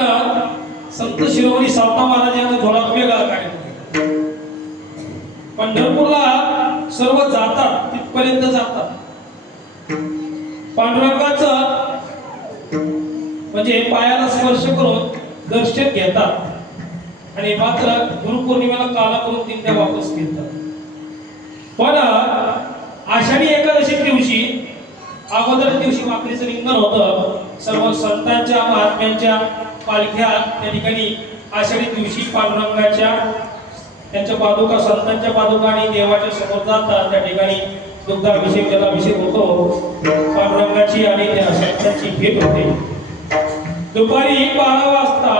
संत शिरोमणी सावता महाराज यांचा थोडा वेगळा कार्यक्रम. पंढरपूरला सर्व जातात, तिथपर्यंत जातात. पांडुरंगाचं म्हणजे पायाला स्पर्श करून दर्शन घेतात आणि मात्र गुरुपौर्णिमेला काला करून दिंड्या वापस घेतात. पण आषाढी एकादशी दिवशी अगोदर दिवशी वाकडीचं रिंगण होतं. सर्व संतांच्या महात्म्यांच्या पालख्या त्या ठिकाणी आषाढी दिवशी पांडुरंगाच्या त्यांच्या पादुका, संतांच्या पादुका आणि देवाच्या समोर जातात. त्या ठिकाणी दुग्धाभिषेक, जलाभिषेक होतो. पांडुरंगाची आणि त्या संतांची भेट होते. दुपारी 12 वाजता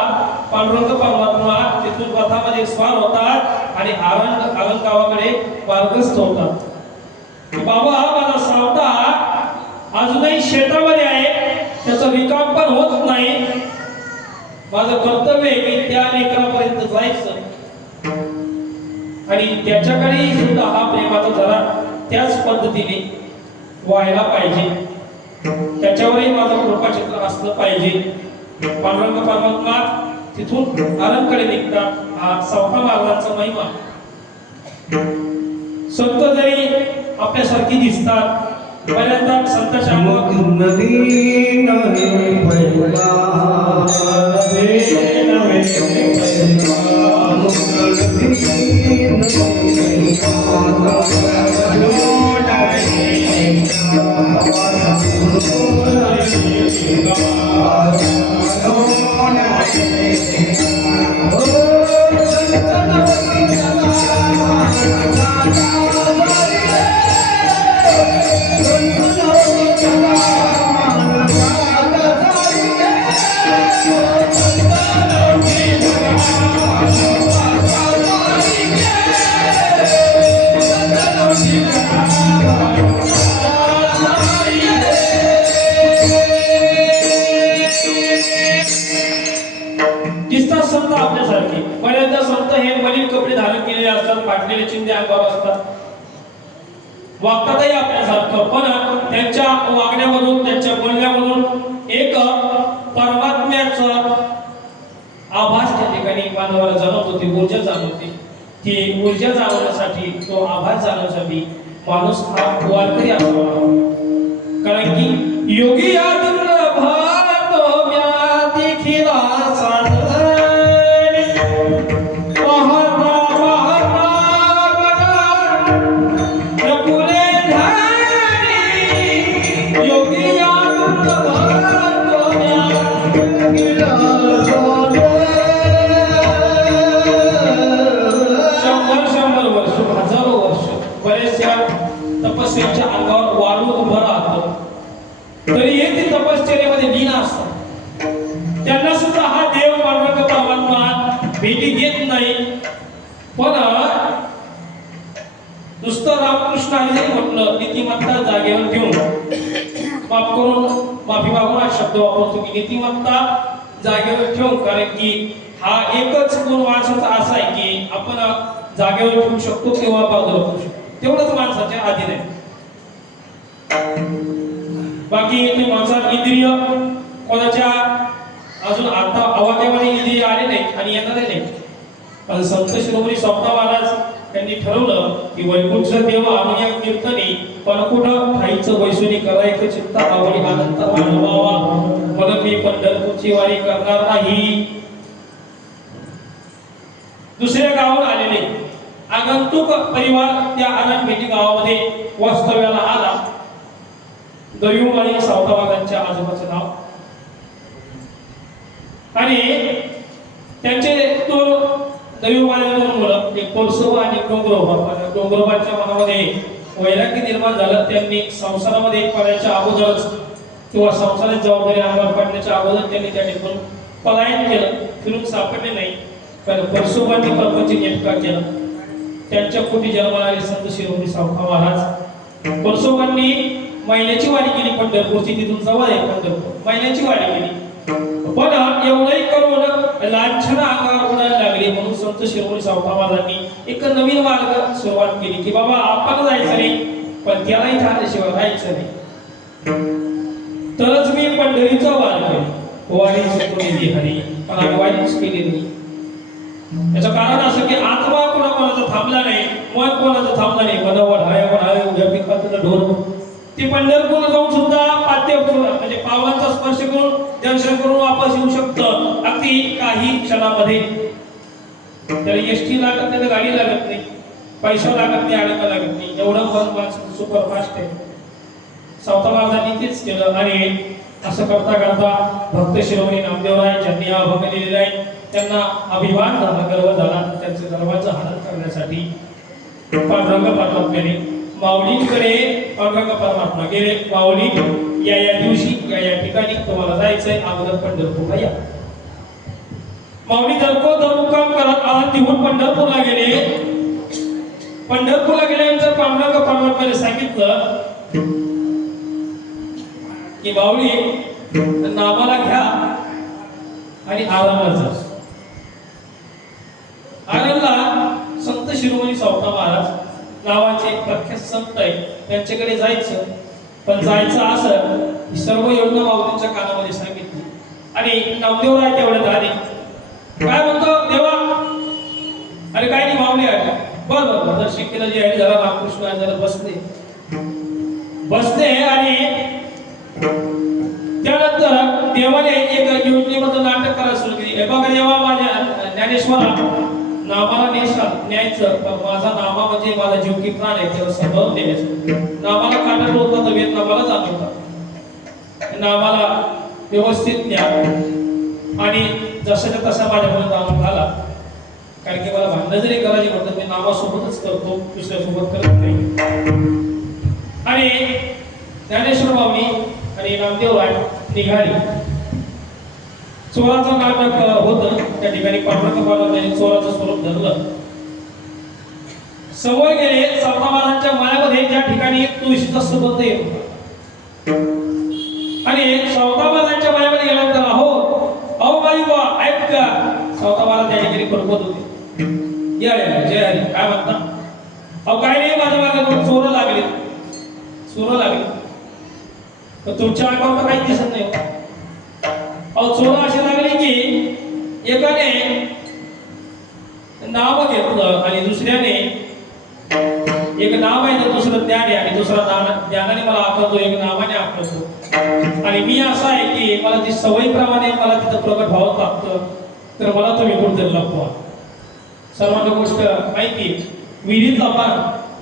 पांडुरंग परमात्मा तिथून रथामध्ये स्वार होतात आणि आनंद गावाकडे मार्गस्थ होतात. बाबा माझा सावता अजूनही शेतामध्ये आहे, त्याचं रिकाम पण होत नाही. माझं कर्तव्य आहे की त्या लेकरापर्यंत जायचं आणि त्याच्याकडे सुद्धा हा प्रेमाचा जरा त्याच पद्धतीने व्हायला पाहिजे. त्याच्यावरही माझं कृपाचित्र असलं पाहिजे. पांडुरंग परमात्मा तिथून आनंदकडे निघतात. हा सावता महाराजांचा महिमा. संत जरी आपल्यासारखी दिसतात, पहिल्यांदा संतांच्या आपल्यासारखे बऱ्याचदा संत हे मलिन कपडे धारण केलेले असतात, फाटलेले चिंधे अंगावर असतात, वागतातही आपल्यासारखं. पण त्यांच्या वागण्यामधून, त्यांच्या बोलण्यामधून एक परमात्म्याचा आभास त्या ठिकाणी मानवाला जाणवतो. ती ऊर्जा जाणवते. ती ऊर्जा जाणवण्यासाठी, तो आभास जाणवण्यासाठी माणूस हा वारकरी असावा. कारण की योगी तपस्येच्या अंगावर वाळू उभं राहतं, तरी हे ते तपश्चर्यामध्ये लीन असतात. त्यांना सुद्धा हा देव पांडुरंग परमात्मा भेटी देत नाही. पण नुसतं रामकृष्ण हरी जरी म्हटलं, नीतिमत्ता जागेवर ठेवून, माफ करून माफी मागून हा शब्द वापरतो की नीतिमत्ता जागेवर ठेवून. कारण की हा एकच गुण माणसाचा असा आहे की आपण जागेवर ठेवू शकतो किंवा बाजूला ठेवू शकतो, तेवढंच माणसाच्या अधीन आहे. बाकी ते माणसात इंद्रिय कोणाच्या अजून आता आवाक्यामध्ये इंद्रिय आले नाहीत आणि येणार नाही. पण संत शिरोमणी सावता महाराज त्यांनी ठरवलं की वैकुंठचं देव आणूया कीर्तनी, पण कुठं खायचं वैसुनी करायचं चित्त आवडी आनंद अनुभवावा, म्हणून मी पंढरपूरची वारी करणार नाही. दुसऱ्या गावावर आलेले आगंतुक परिवार त्या अनाथपेटी गावामध्ये वास्तव्याला आला. दयुमाळी सावता महाराजांच्या आजोबाचं नाव, आणि त्यांचे दोन दयुमाळीला दोन मुलं, एक परसोबा आणि डोंगरोबा. डोंगरोबाच्या मनामध्ये वैराग्य निर्माण झालं. त्यांनी संसारामध्ये पडायच्या अगोदरच किंवा संसाराची जबाबदारी अंगावर पडण्याच्या अगोदर त्यांनी त्या ठिकाणी पलायन केलं. फिरून सापडले नाही. पण परसोबांनी प्रपंच नेटका केला. त्यांच्या पोटी जन्माला संत शिरोमणी सावता महाराज. परसोबांनी महिन्याची वारी केली पंढरपूरची, तिथून जवळ आहे पंढरपूर, महिन्याची वारी केली. पण एवढंही करून लांछना अंगावर उडायला लागली. म्हणून संत शिरोमणी सावता महाराजांनी एक नवीन मार्ग सुरुवात केली की बाबा आपण जायचं नाही, पण त्यालाही झाल्याशिवाय राहायचं नाही. तरच मी पंढरीचा वार केला, वारी सुटली हरी, पण आम्ही वारीच केली नाही. याचं कारण असं की आत्मा कोणाचा थांबला नाही, मन कोणाचं थांबलं नाही. मन वढावे उद्या पिकाचं ढोल. ती पंढरपूर जाऊन सुद्धा पाद्य म्हणजे पावलांचा स्पर्श करून दर्शन करून वापस येऊ शकतं अगदी काही क्षणामध्ये. त्याला एसटी लागत नाही, गाडी लागत नाही, पैसा लागत नाही, अडका लागत नाही. एवढं सुपरफास्ट आहे. सावता महाराजांनी तेच केलं. आणि असं करता करता भक्त शिरोमणी नामदेवराय ज्यांनी हा अभंग लिहिलेला आहे त्यांना अभिमान झाला, गर्व झाला. त्यांचं गर्वाचं हनन करण्यासाठी पांडुरंग परमात्म्याने माऊलींकडे पांडुरंग परमात्मा गेले. माऊली या दिवशी या ठिकाणी तुम्हाला जायचंय, अगोदर पंढरपूरला या. माऊली धर्मकाम करत आज निघून पंढरपूरला गेले. पंढरपूरला गेल्यानंतर पांडुरंग परमात्म्याने सांगितलं की माऊली नामाला घ्या आणि आरामाला जा. आनंदला संत शिरोमणी सावता महाराज नावाचे प्रख्यात संत आहे, त्यांच्याकडे जायचं. पण जायचं असं ही सर्व योजना माऊलींच्या कानामध्ये सांगितली. आणि नामदेवराय तेवढ्यात आले. काय म्हणतो देवा? अरे काय नाही माऊली आहे. बरं दर्शन केलं जे आहे जरा रामकृष्ण आहे जरा बसले आणि त्यानंतर देवाने एक योजनेबद्दल नाटक करायला सुरू केली. हे बघा देवा, माझ्या ज्ञानेश्वरा नामाला न्यायचं, पण माझा नामा म्हणजे माझा जीव की प्राण आहे, त्याला सांभाळून द्यायचं. नामाला काटा होता तर वेद नामाला जात होता. नामाला व्यवस्थित न्या आणि जशाच्या तसा माझ्यापर्यंत नाम झाला. कारण की मला भांडण जरी करायची म्हणतात मी नामासोबतच करतो, दुसऱ्यासोबत करत नाही. आणि ज्ञानेश्वर माऊली आणि नामदेवराय निघाली. चोराचं नाटक होतं त्या ठिकाणी. पांडुरंग परमात्म्याने चोराचं स्वरूप धरलं. समोर गेले सावता महाराजांच्या मायामध्ये ज्या ठिकाणी तुळशीचा सुगंध येत होता. आणि सावता महाराजांच्या मायामध्ये गेल्यानंतर अहो बाई बा ऐक का, सावता महाराज त्या ठिकाणी फडकत होते. जय हरी काय म्हणता? अहो काय नाही, माझ्या मागे चोर लागले. पण तुमच्या अंगावर तर काही दिसत नाही. अहो चोर असे लागले की एकाने नाव घेतलं आणि दुसऱ्याने एक नाव आहे तर दुसरं ज्ञान आहे आणि दुसरा ज्ञानाने मला आकलतो, एक नावाने आकलतो. आणि मी असं आहे की मला ती सवयीप्रमाणे मला तिथं प्रकट व्हावं लागतं. तर मला तुम्ही कुठेतरी लपवा. सर्वांना गोष्ट माहिती, विहिरीत लपा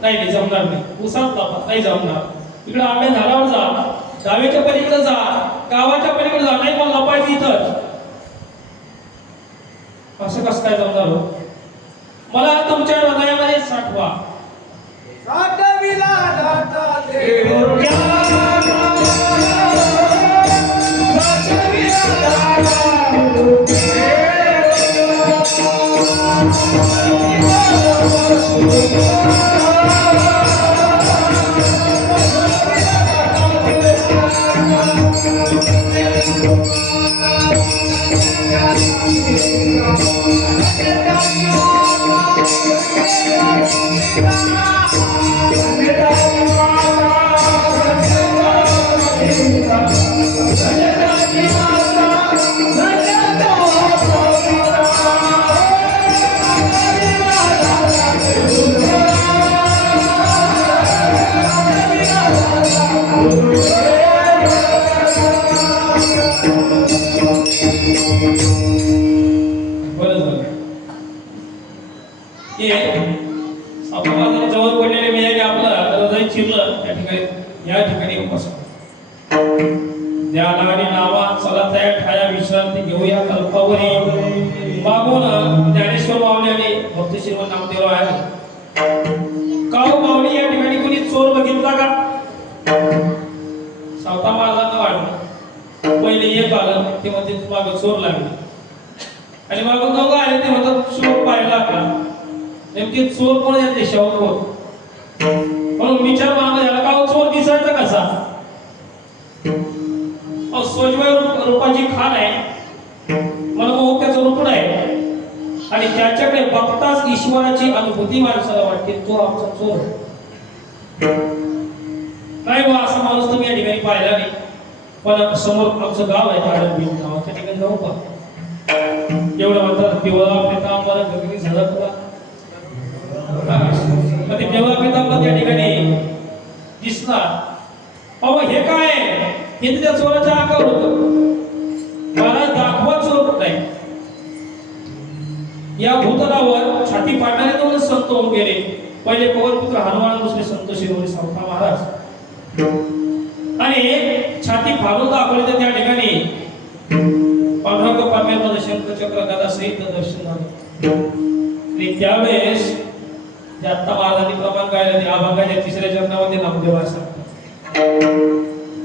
नाही जमणार नाही, उसात लपा नाही जमणार. इकडे आंब्या झाडावर जा, डावीच्या पलीकडे जा, गावाच्या पलीकडे जा, नाही मला लपायचं इथंच. असं कसं काय जमणार हो? मला तुमच्या हृदयामध्ये साठवा. जवळ पडलेले मी आपलं हृदय चिरलं त्या ठिकाणी या ठिकाणी ज्ञान आणि नावा चला त्या ठाया विश्रांती घेऊया कल्पावरी. मागून ज्ञानेश्वर माऊली आणि भक्त श्रीमंत नामदेवराय आहे. काऊ माऊली या ठिकाणी कोणी चोर बघितला का? सावता महाराजांना वाटलं. पहिले एक आलं ते म्हणते मागं चोर लागले आणि मागून दोघं आले ते म्हणतात चोर पाहिला का? नेमके चोर कोण येते शव कोण म्हणून विचार मानला झाला का चोर दिसायचा कसा? सोजवाय रूपाची खान आहे, मनमोहक त्याचं रूपण आहे आणि त्याच्याकडे बघताच ईश्वराची अनुभूती माणसाला वाटते, तो आमचा चोर. नाही बा असा माणूस तुम्ही या ठिकाणी पाहिला नाही, पण समोर आमचं गाव आहे ताडणबीड गाव, त्या ठिकाणी जाऊ का? एवढं म्हणतात पिवळा पितांबर गगनी झळकला, पण ते पिवळा पितांबर त्या ठिकाणी दिसणार. अहो हे काय, हे त्या चोराच्या अंगावर होतं. मला दाखवा चोर नाही. या भूतलावर छाती पाडणारे दोन संत होऊन गेले. पहिले पवनपुत्र हनुमान, दुसरे संत शिरोमणी सावता महाराज. आणि छाती फाडून दाखवली तर त्या ठिकाणी पांडुरंग पारमेमध्ये शंख चक्र गदा सहित दर्शन झालं. आणि त्यावेळेस दत्ता महाराजांनी प्रमाण गायला ते अभंगाच्या 3ऱ्या चरणामध्ये नामदेव असतात.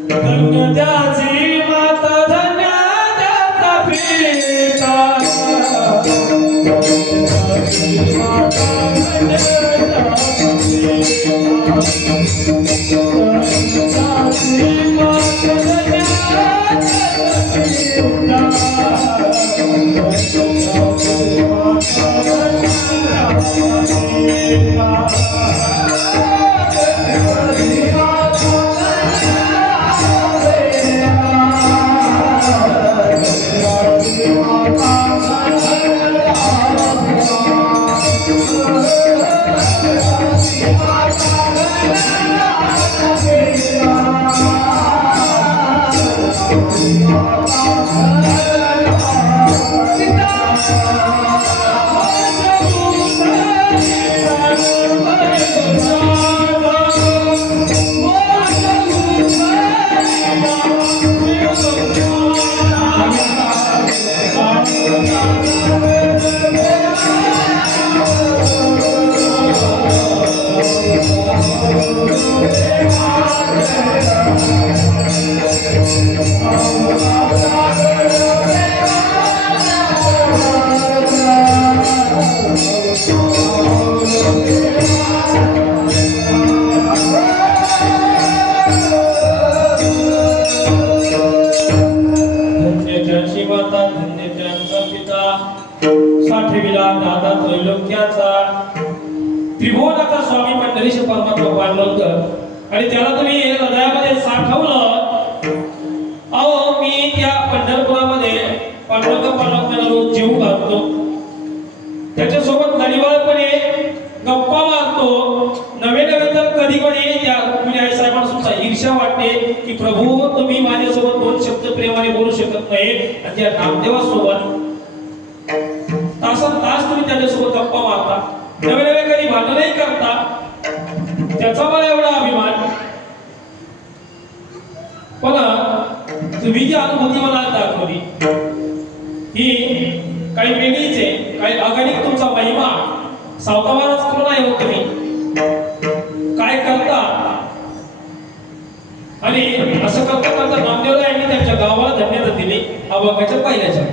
धन्य त्याची माता धन्य त्याचा पिता, दादा त्रैलोक्याचा त्रिभुवनाचा स्वामी पंढरीश परमात्मा पांडुरंग. आणि त्याला तुम्ही हृदयामध्ये साठवलं. अहो मी त्या पंढरपुरामध्ये पांडुरंगाला रोज जीव घालतो, त्याच्यासोबत नलिवाळपणे गप्पा मारतो. नवे नवे तर कधी कधी त्या रुक्मिणी आई साहेबांना सुद्धा ईर्ष्या वाटते की प्रभू तुम्ही माझ्यासोबत 2 शब्द प्रेमाने बोलू शकत नाही. आणि त्या नामदेवासोबत तासन तास तुम्ही त्याच्यासोबत गप्पा मारता, नवे नवे कधी भांडणही करता. त्याचा मला एवढा अभिमान. पण तुम्ही जी अनुभूती मला दाखवली ही काही वेगळीच आहे, काही अगणित तुमचा महिमा. सावता महाराज कोण आहे हो तुम्ही, काय करता? आणि असं करता करता नामदेवला यांनी त्यांच्या गावाला धन्यता दिली. अभंगाच्या पहिल्याच्या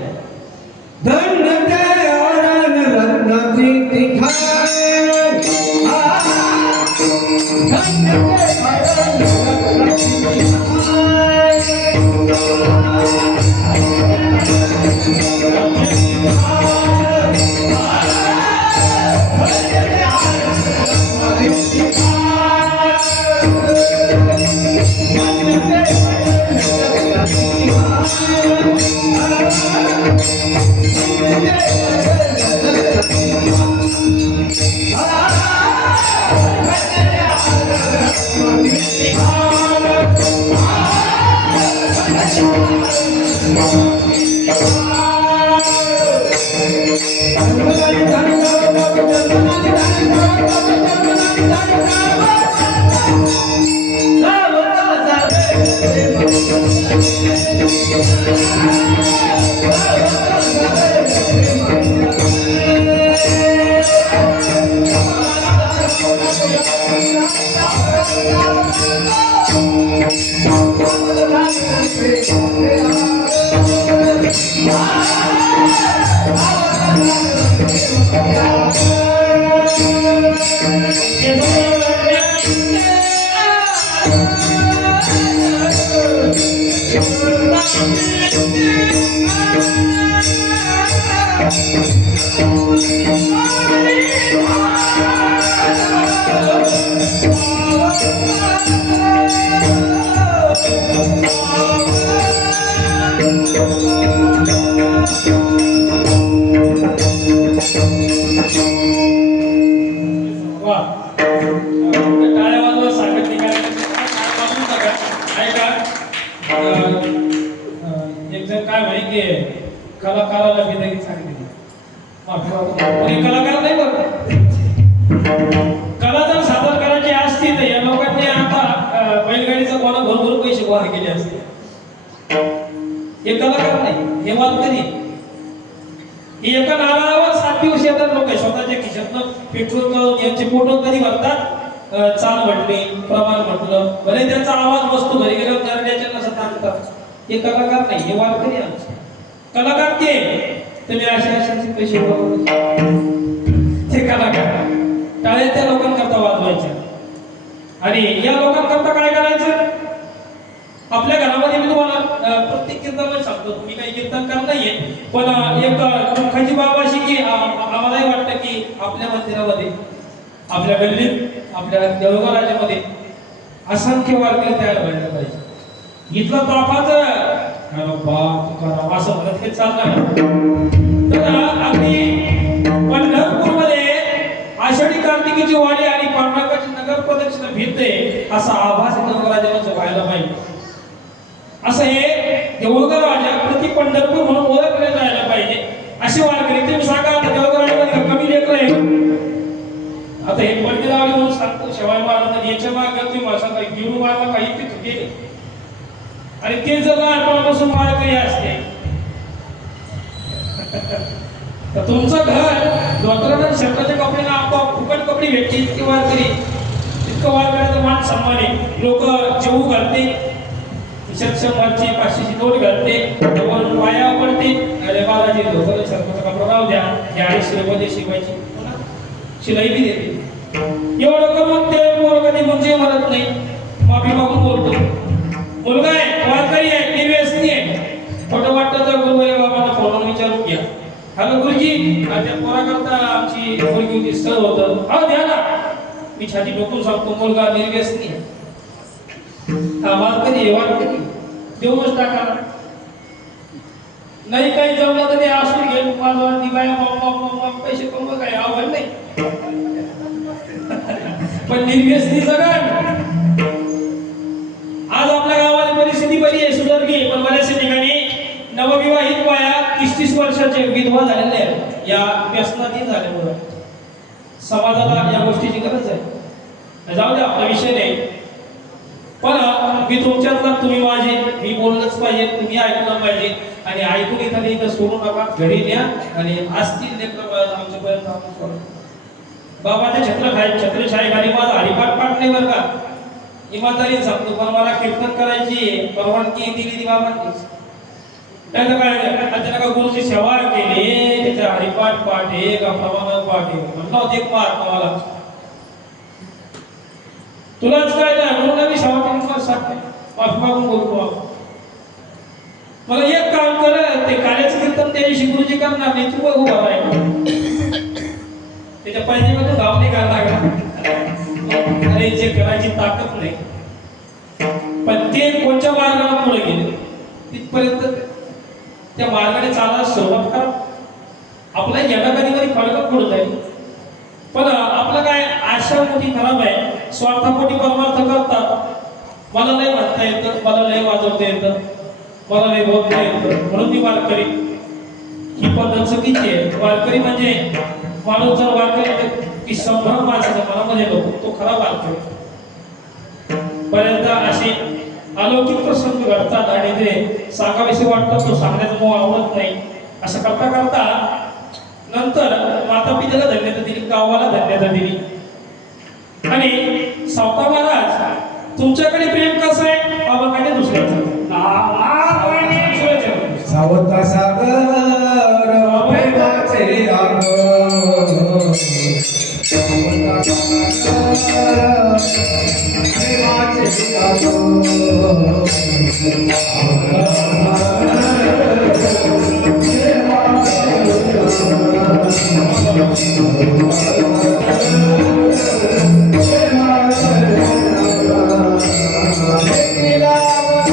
वा टाळ्या वाजवा सांगितली काय वाजवू नका ऐका एक जण काय म्हणे की कलाकाराला विदाई सांगितली कोणी कलाकार नाही बरं कला जर सादर करायची असती तर या लोकांनी आता बैलगाडीचा कोणा भरपूर पैसे गोळा केले असते हे कलाकार नाही हे वारकरी ही एका नारळावर 7 दिवस येतात लोक स्वतःच्या खिशातनं पेट्रोल करून यांचे फोटो कधी भरतात चाल म्हटली प्रमाण म्हटलं भले त्यांचा आवाज वस्तू घरी गेल्यावर नरड्याच्या नसत आणतात हे कलाकार नाही हे वारकरी आमचे कलाकार ते तुम्ही अशाचे पैसे ते कलाकार टाळे त्या लोकांकरता वाजवायचे आणि या लोकांकरता काय करायचं आपल्या घरामध्ये मी तुम्हाला प्रत्येक कीर्तन सांगतो तुम्ही काही कीर्तन करत नाहीये पण एक मुखाची बाब अशी की आम्हालाही वाटतं की आपल्या मंदिरामध्ये आपल्या गल्लीत आपल्या देवगाव राज्यामध्ये असंख्य वारकरी तयार व्हायला पाहिजे इथला ताफाच असं म्हणत हे चालणार तर अगदी पंढरपूरमध्ये आषाढी कार्तिकीची वारी आणि पांडुरंगाची नगर प्रदक्षिणा फिरते असा आभास देवगाव राजाला व्हायला पाहिजे असं हे देऊळगाव राजा प्रति पंढरपूर म्हणून ओळखले जायला पाहिजे असे वारकरी तुम्ही सांगा आता देऊळगाव राजामध्ये कमी लेकर आहे आता हे पंडितरावली म्हणून सांगतो शिवाय महाराज याच्या मागे तुम्ही मला सांगा गिरू मारला काही ते चुकेले आणि ते जर लहानपणापासून वारकरी असते तर तुमचं घर धोत्रानं शर्टाच्या कपड्याला आपोआप फुकट कपडे भेटते इतके वारकरी इतकं वारकऱ्याचं मान सन्मान आहे लोक जेवू घालते 100ची 500ची नोट घालते पाया पडते अरे बालाजी धोतर शर्टाचा कपडा राहू द्या या 250 रुपये शिवायची शिलाई बी देते एवढं करून ते पोरं कधी म्हणजे म्हणत नाही माफी मागून बोलतो मुलगा आहे वारकरी आहे निर्व्यसनी आहे खोटं वाटतं तर गुरुवारी बाबांना फोन विचारून घ्या हॅलो गुरुजी त्या पोराकरता आमची मुलगी होती स्थळ होतं हा द्या ना मी छाती डोकून सांगतो मुलगा निर्व्यसनी आहे वारकरी वारकरी देऊनच टाका नाही काही जमलं तर ते असू घेऊन माझा दिवाया पैसे कमवत काय आव्हान नाही पण निर्व्यसनी जगण आज आपल्या गावाची परिस्थिती बरी आहे सुधारली पण बऱ्याचशा ठिकाणी नवविवाहित बाया 30-30 वर्षाचे विधवा झालेल्या आहेत या व्यसनाधीन झाल्यामुळे समाजाला या गोष्टीची गरज आहे जाऊ दे आपला विषय नाही पण मी तुमच्यातला तुम्ही माझे मी बोललंच पाहिजे तुम्ही ऐकलं पाहिजे आणि ऐकून इथं सोडू नका घरी न्या आणि असतील लेकर आमच्यापर्यंत बाबाच्या छत्रछाया खाली माझा हरिपाठ पाठ नाही बरं का इमानदारी सांगतो पण मला कीर्तन करायची परवानगी दिली ती बाबांनी त्याचं काय त्याला का गुरुची सेवा केली त्याच्या हरिपाठ पाठ आहे का प्रमाण पाठ आहे म्हणलं एक मार मला तुलाच काय नाही म्हणून मी सेवा सांगते माफी मागून बोलतो मला एक काम कर ते कार्याचं कीर्तन त्या दिवशी गुरुजी करणार नाही तू उभा राहील त्याच्या पाहिजे धाव नाही करायला अरे जे करायची ताकद नाही पण ते कोणत्या मार्गाने पुढे गेले तिथपर्यंत त्या मार्गाने चालायला सुरुवात करा आपला येणं कधी कधी फरक पुढे जाईल पण आपलं काय आशा मोठी खराब आहे स्वार्थापोटी परमार्थ करतात मला नाही म्हणता येतं मला नाही वाजवता येतं मला नाही बोलता येतं म्हणून मी वारकरी ही पद्धत चुकीची आहे वारकरी म्हणजे माणूस जर वारकरी की संभ्रम माणसाच्या मनामध्ये नको तो खरा वारकरी बऱ्याचदा असे अलौकिक प्रसंग घडतात आणि ते सांगावेसे वाटतं तो सांगण्याचा मोह आवडत नाही असं करता करता नंतर माता पित्याला धन्यता दिली गावाला धन्यता दिली आणि सावता महाराज तुमच्याकडे प्रेम कसं आहे बाबाकडे दुसऱ्याचं सावता सागर प्रेमाचे आग प्रेमाचे आग Love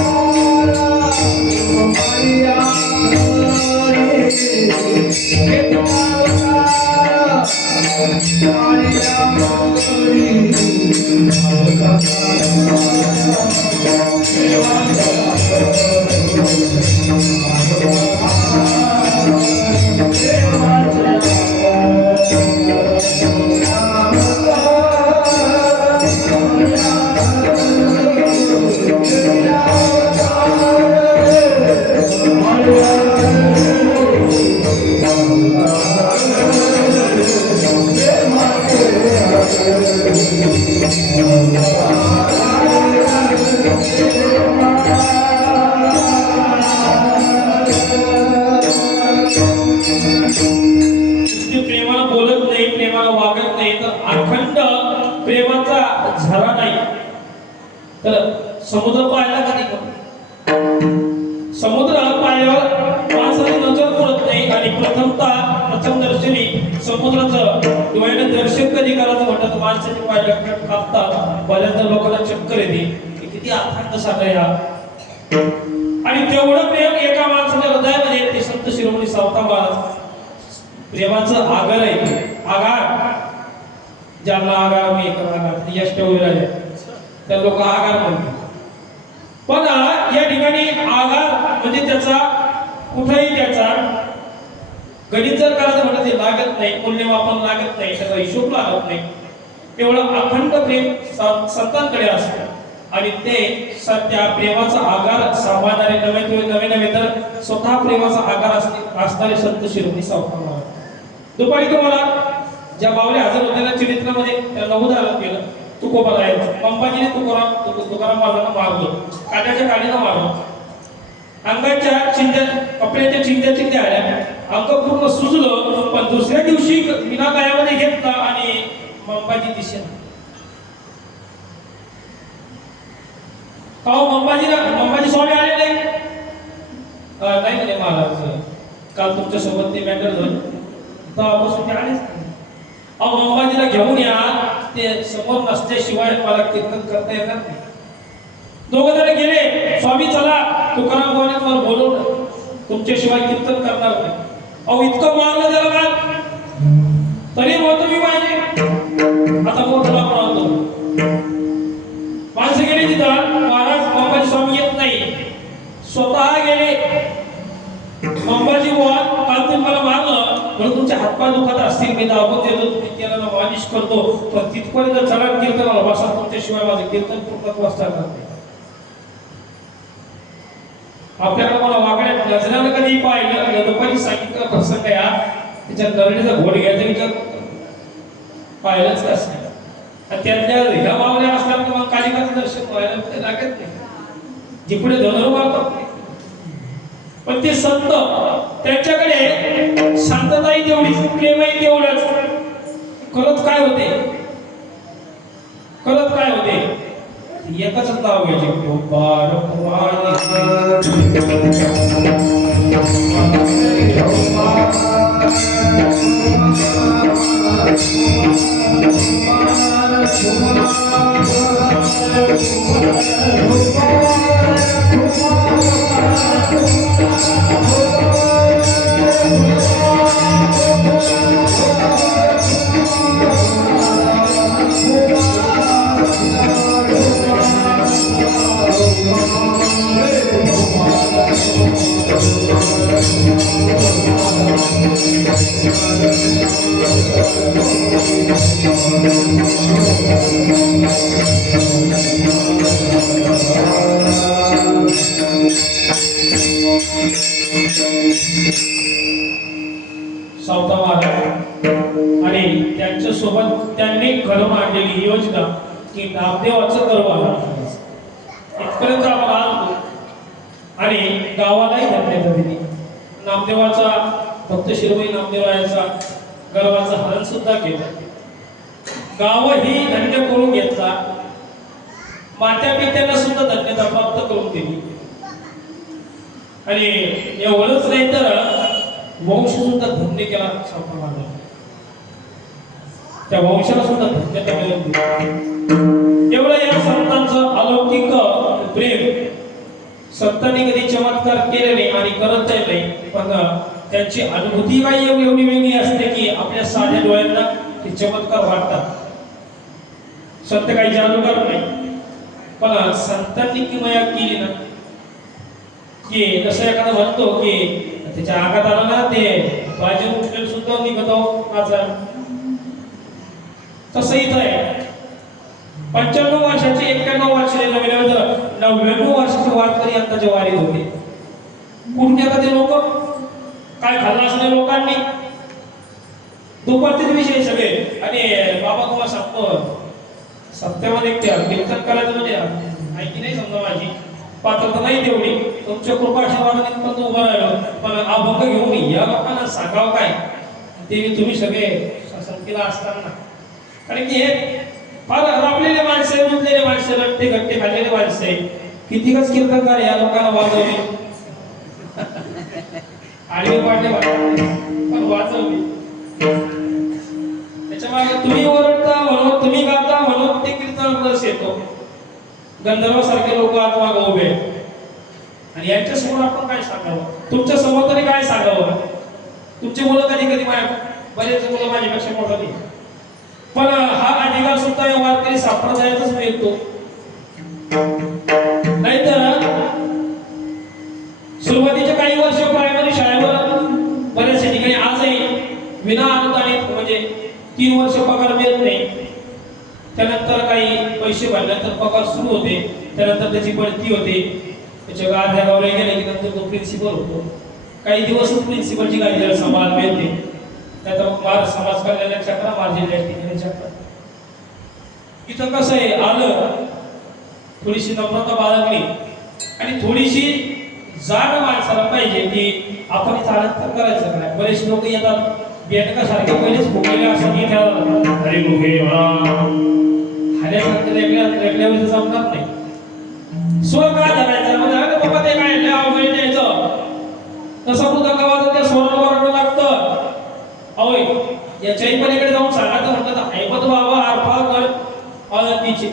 नुसती प्रेमाला बोलत नाही, प्रेमाला वागत नाही, तर अखंड प्रेमाचा झरा नाही. तर समुद्र पाहायला कधी समुद्र पाहिल्यावर माणसाची नजर पडत नाही. आणि प्रथम दर्शनी समुद्राचं डोळ्याने दर्शन कधी करायचं म्हणतात, माणसाचे पाय लटकट कापतात, बऱ्याचदा लोकांना चक्कर येते की किती अखंड सागर या. आणि तेवढं प्रेम एका माणसाच्या हृदयामध्ये ते संत शिरोमणी सावता महाराज प्रेमाचं आगार आहे. आगार ज्यांना आगार मी एका आगार यश ठेवलेला त्या लोक आगार म्हणतात. पण या ठिकाणी आगार म्हणजे त्याचा कुठेही त्याचा गणित जर करायचं म्हटलं ते लागत नाही, मूल्यमापन लागत नाही, त्याचा हिशोब लागत नाही. एवढं अखंड प्रेम संतांकडे असतं. आणि ते सध्या प्रेमाचा आगार सांभाळणारे नवे तर स्वतः प्रेमाचा आगार असणारे संत शिरोमणी सावता महाराज. दुपारी तुम्हाला ज्या बावले हजर होत्या चरित्रामध्ये त्यांना उदाहरण केलं. तुकोबा राहायचं अंबाजीने तुकाराम महाराजांना मारलं, काट्याच्या काडीनं मारलं, अंगाच्या चिंध्या कपड्याच्या चिंध्या आल्या, अंग पूर्ण सुजलं. पण दुसऱ्या दिवशी विनाकायामध्ये घेतला आणि अंबाजी दिसेना. अंबाजी स्वामी आले नाही म्हणे महाराज, काल तुमच्या सोबत ते मॅटर झालं तेव्हापासून ते आलेच नाही. अंबाजीला घेऊन या, ते समोर नसल्याशिवाय मला कीर्तन करता येणार नाही. दोघं जण गेले, स्वामी चला तुकाराम भावाने तुम्हाला बोलवलं, तुमच्याशिवाय कीर्तन करणार नाही. इतकं मारलं त्याला का तरी बोलतो मी पाहिजे. आता मोठा म्हणतो माणसं गेली तिथं, महाराज अंबाजी स्वामी येत नाही, स्वतः गेले. अंबाजी बुवा काल तुम्ही मला मारलं म्हणून तुमचे हातपाय दुखत असतील, मी दाबून देतो, तुम्ही त्याला मालिश करतो, पण तिथपर्यंत चढण कीर्तनाला बसा, तुमच्याशिवाय माझं कीर्तन पूर्णत्वास चालणार नाही. आपल्याकडे मला वाकड्या नजरानं कधी पाहिलं, दुपारी सांगितलं प्रसंग या त्याच्या नरडीचा घोड घ्यायचा विचार पाहिलंच कसं. आणि त्यातल्या ह्या मावल्या असतात मग कालिकाचं दर्शन व्हायला लागत नाही, जिकडे धनुर्वार. पण ते संत त्यांच्याकडे शांतताही तेवढीच, प्रेमही तेवढंच. करत काय होते एकच नाव घ्यायचे, सावता महाराज आणि त्यांच्या सोबत त्यांनी घडवून आणलेली योजना की नामदेवाचं गर्व इथपर्यंत आपण आलो. आणि गावालाही धन्यता दिली. नामदेवाचा भक्त शिरोमणी नामदेवाचा गर्वाचं हरण सुद्धा केलं. गावही धन्य करून घेतला, मात्या पित्यांना सुद्धा धन्यता प्राप्त करून दिली. आणि एवढंच नाही तर वंश सुद्धा धन्य केला. त्या वंशाला सुद्धा धन्यता मिळवली. एवढं या संतांचं अलौकिक प्रेम. संतांनी कधी चमत्कार केले नाही आणि करत नाही, पण त्यांची अनुभूती काही एवढी वेगळी असते की आपल्या साध्या डोळ्यांना ते चमत्कार वाटतात. संत काही जादूगार नाही, पण संतांनी किमया केली ना की जसं एखादा म्हणतो की त्याच्या आघात आला ना ते बाजी उठलेलं सुद्धा निघतो माझा तसं इथं आहे 95 वर्षाची 91 वर्षाची नवीन 99 वर्षाची वारकरी आताच्या वारीत होते कुठून येतात ते लोक काय खाल्लं असले लोकांनी दुपारचेच विषय सगळे आणि बाबा तुम्हाला सांगतो सत्यामध्ये कीर्तन करायचं म्हणजे माहिती नाही समजा माझी पात्रता नाही तेवढी तुमच्या कृपा आशीर्वादाने पण उभं राहिलो पण अभंग घेऊन या लोकांना सांगावं काय ते तुम्ही सगळे संख्येला असताना कारण की हे फार राबलेले माणसं रुजलेले माणसं रट्टे गट्टे खाल्लेले माणसं आहे कितीकच कीर्तनकार या लोकांना वाजवले आडवे पाडले पण वाजवले त्याच्यामुळे तुम्ही ओरडता म्हणून तुम्ही गाता म्हणून ते कीर्तन रस येतो गंधर्व सारखे लोक आज मागे उभे आणि यांच्या समोर आपण काय सांगावं तुमच्या समोर तरी काय सांगावं तुमची मुलं कधी कधी बरेच मुलं माझ्यापेक्षा मोठं नाही पण हा अधिकार सुद्धा या वारकरी संप्रदायातच मिळतो नाहीतर सुरुवातीच्या काही वर्ष प्रायमरी शाळेवर बऱ्याचशा ठिकाणी आजही विना अनुदानित म्हणजे 3 वर्ष पगार मिळत नाही त्यानंतर काही पैसे भरल्यानंतर पगार सुरू होते त्यानंतर त्याची बढती होते त्याच्या अर्ध्या गावला गेले की नंतर तो प्रिन्सिपल होतो काही दिवसच प्रिन्सिपलची काही जरा सांभाळ मिळते त्यात मग समाज कल्याण चक्र मार्जिन चक्र इथं कसं आहे आलं थोडीशी नम्रता बाळगली आणि थोडीशी जाण माणसाला पाहिजे की आपण इथं आनंद तर करायचं नाही बरेच लोक येतात बेटकासारखे पहिलेच फुगलेले असं की अरे मुखे हाल्यासारखे रेगल्यावर जमणार नाही स्वर काय धरायचं म्हणजे अरे बाबा ते काय अवघड द्यायचं तसं मृदंग वाजत त्या स्वराला वरडू लागतं होय याच्याही पलीकडे जाऊन सांगायचं म्हटलं तर हैबत बाबा आरफा कर अनंतीची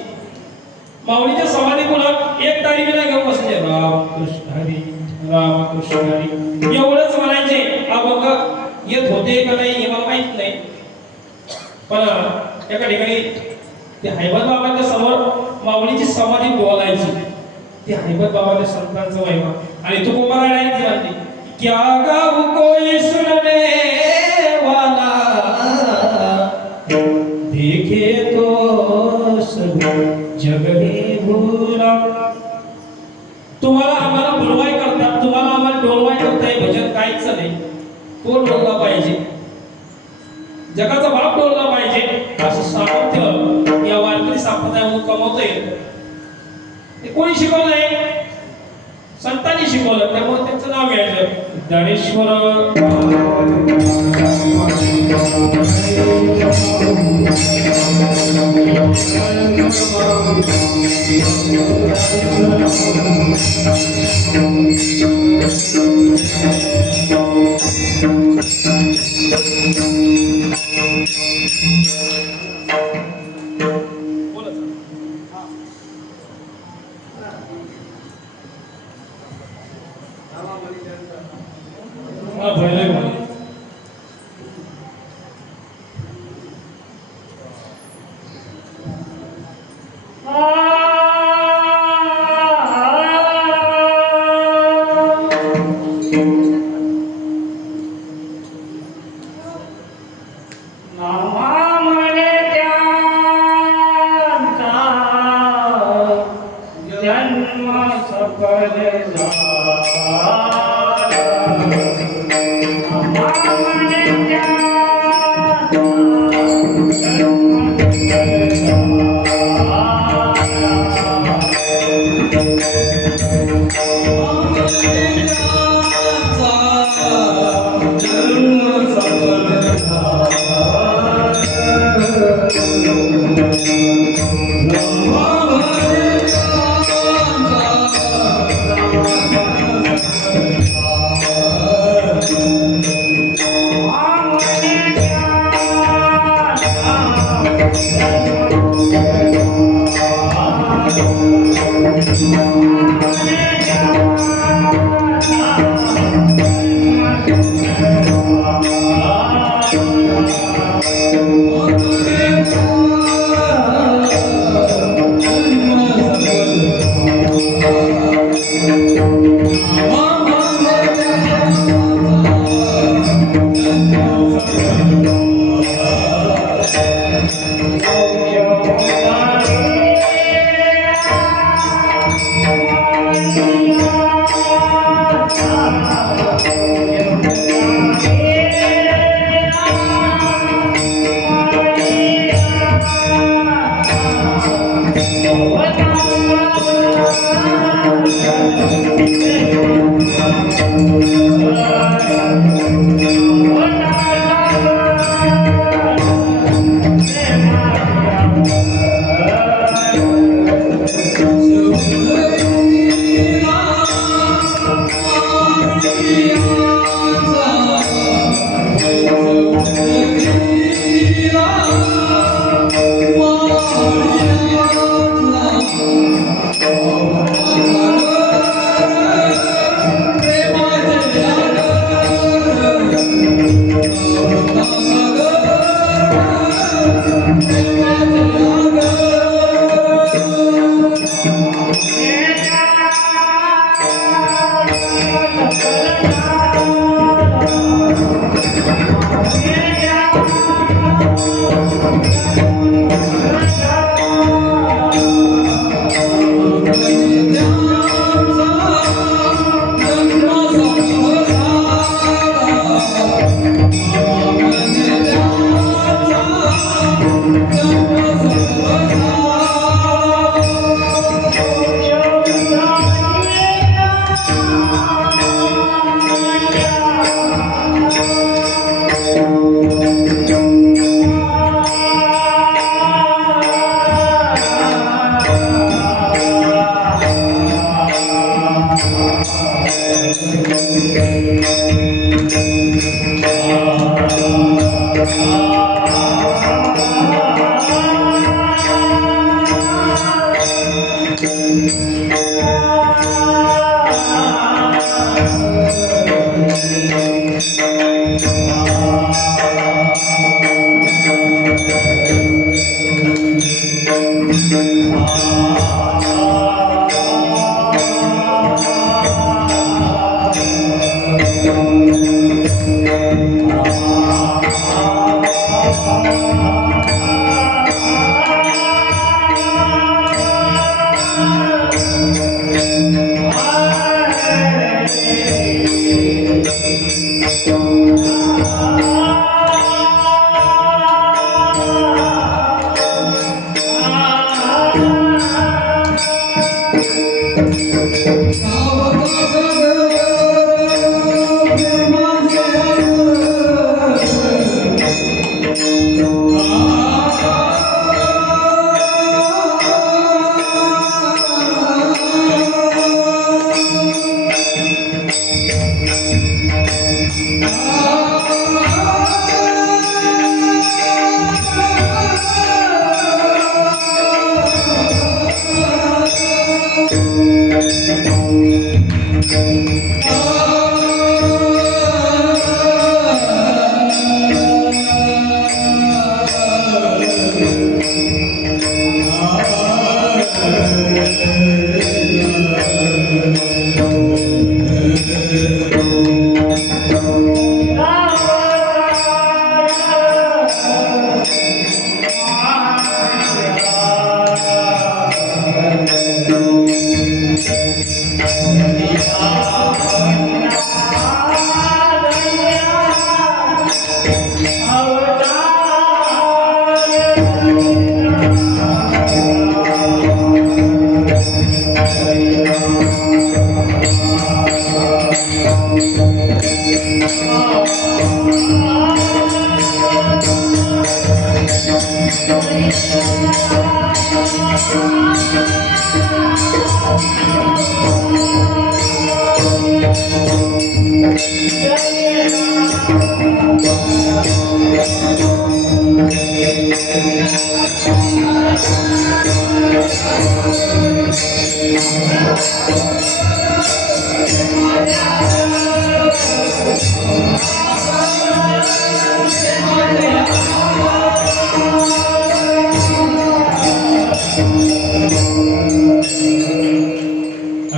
माऊलीच्या समाधी पुढं एक तारीखला घेऊन बसले राम कृष्ण हरी एवढंच म्हणायचे अभंग येत होते का नाही हे मला माहित नाही पण एका ठिकाणी ते हैबत बाबांच्या समोर माऊलीची समाधी बोलायची ते हैबत बाबाच्या संतांचं महिमा आणि तो कुमार राहायची क्या गाऊ कोई सुनने वाला देखे तो सब जग ही भूला तुम्हाला आम्हाला बोलवाय करतात तुम्हाला आम्हाला डोलवाय करताय भजन काहीच नाही तो डोलला पाहिजे जगाचा बाप डोलला पाहिजे असं सामर्थ्य या वारकरी संप्रदायामधून कमवता येतं ते कोणी शिकवलंय संतांनी शिकवलं त्यामुळे त्यांचं नाव घ्यायचं ज्ञानेश्वर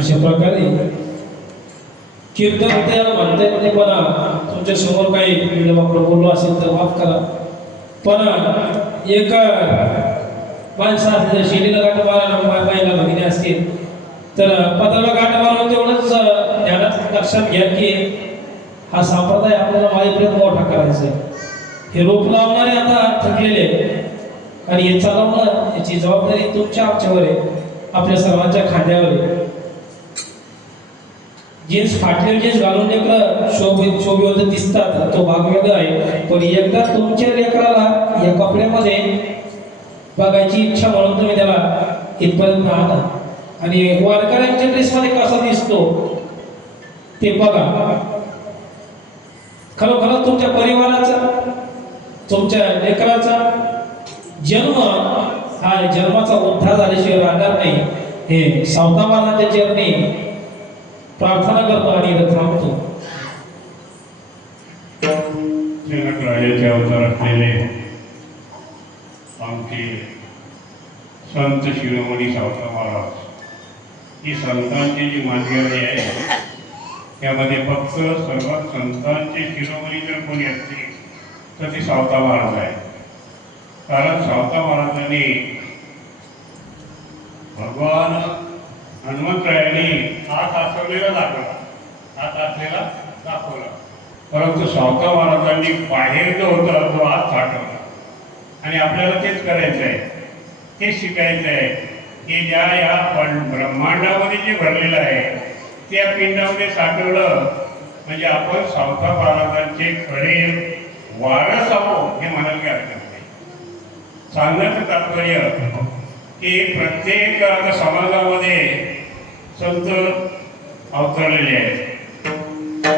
अशा प्रकारे कीर्तन त्याला म्हणता येत नाही, पण तुमच्या समोर काही विडवाकडे बोललो असेल तर माफ करा. पण एक माणसं असते शेलीला गाठ मारायला महिला भगिनी असतील तर पदाला गाठ मारून तेवढंच ध्यानात लक्षात घ्या की हा संप्रदाय आपल्याला माईपर्यंत मोठा करायचा आहे. हे रोप लावणारे आता थकलेले आणि हे चालवणं याची जबाबदारी तुमच्या आमच्यावर आहे, आपल्या सर्वांच्या खांद्यावर आहे. जीन्स फाटलेली जीन्स घालून लेकरं शोभिवंत दिसतात तो भाग वेगळा आहे, पण एकदा तुमच्या लेकराला या कपड्यामध्ये बघायची इच्छा म्हणून तुम्ही त्याला इथपर्यंत आणा आणि वारकऱ्यांच्या ड्रेसमध्ये कसा दिसतो ते बघा. खरोखर तुमच्या परिवाराचा तुमच्या लेकराचा जन्म हा जन्माचा उद्धार झाल्याशिवाय राहणार नाही. हे सावतामानाच्या चरणी प्रार्थना करतो आणि इथं थांबतो. जनक राजाचे अवतार असलेले आमचे संत शिरोमणी सावता महाराज ही संतांची जी मानगडी आहे त्यामध्ये फक्त सर्वात संतांचे शिरोमणी जर कोणी असतील तर ते सावता महाराज आहे. कारण सावता महाराजांनी भगवान हनुमंतरायांनी हात आसवलेला दाखवला, परंतु सावता महाराजांनी बाहेर जो होता तो हात साठवला. आणि आपल्याला तेच करायचं आहे, तेच शिकायचं आहे की ज्या या ब्रह्मांडामध्ये जे भरलेलं आहे त्या पिंडामध्ये साठवलं म्हणजे आपण सावता महाराजांचे खरे वारस आहोत हे म्हणायला काही हरकत नाही. सांगण्याचं तात्पर्य की प्रत्येक समाजामध्ये संत अवतरलेले आहेत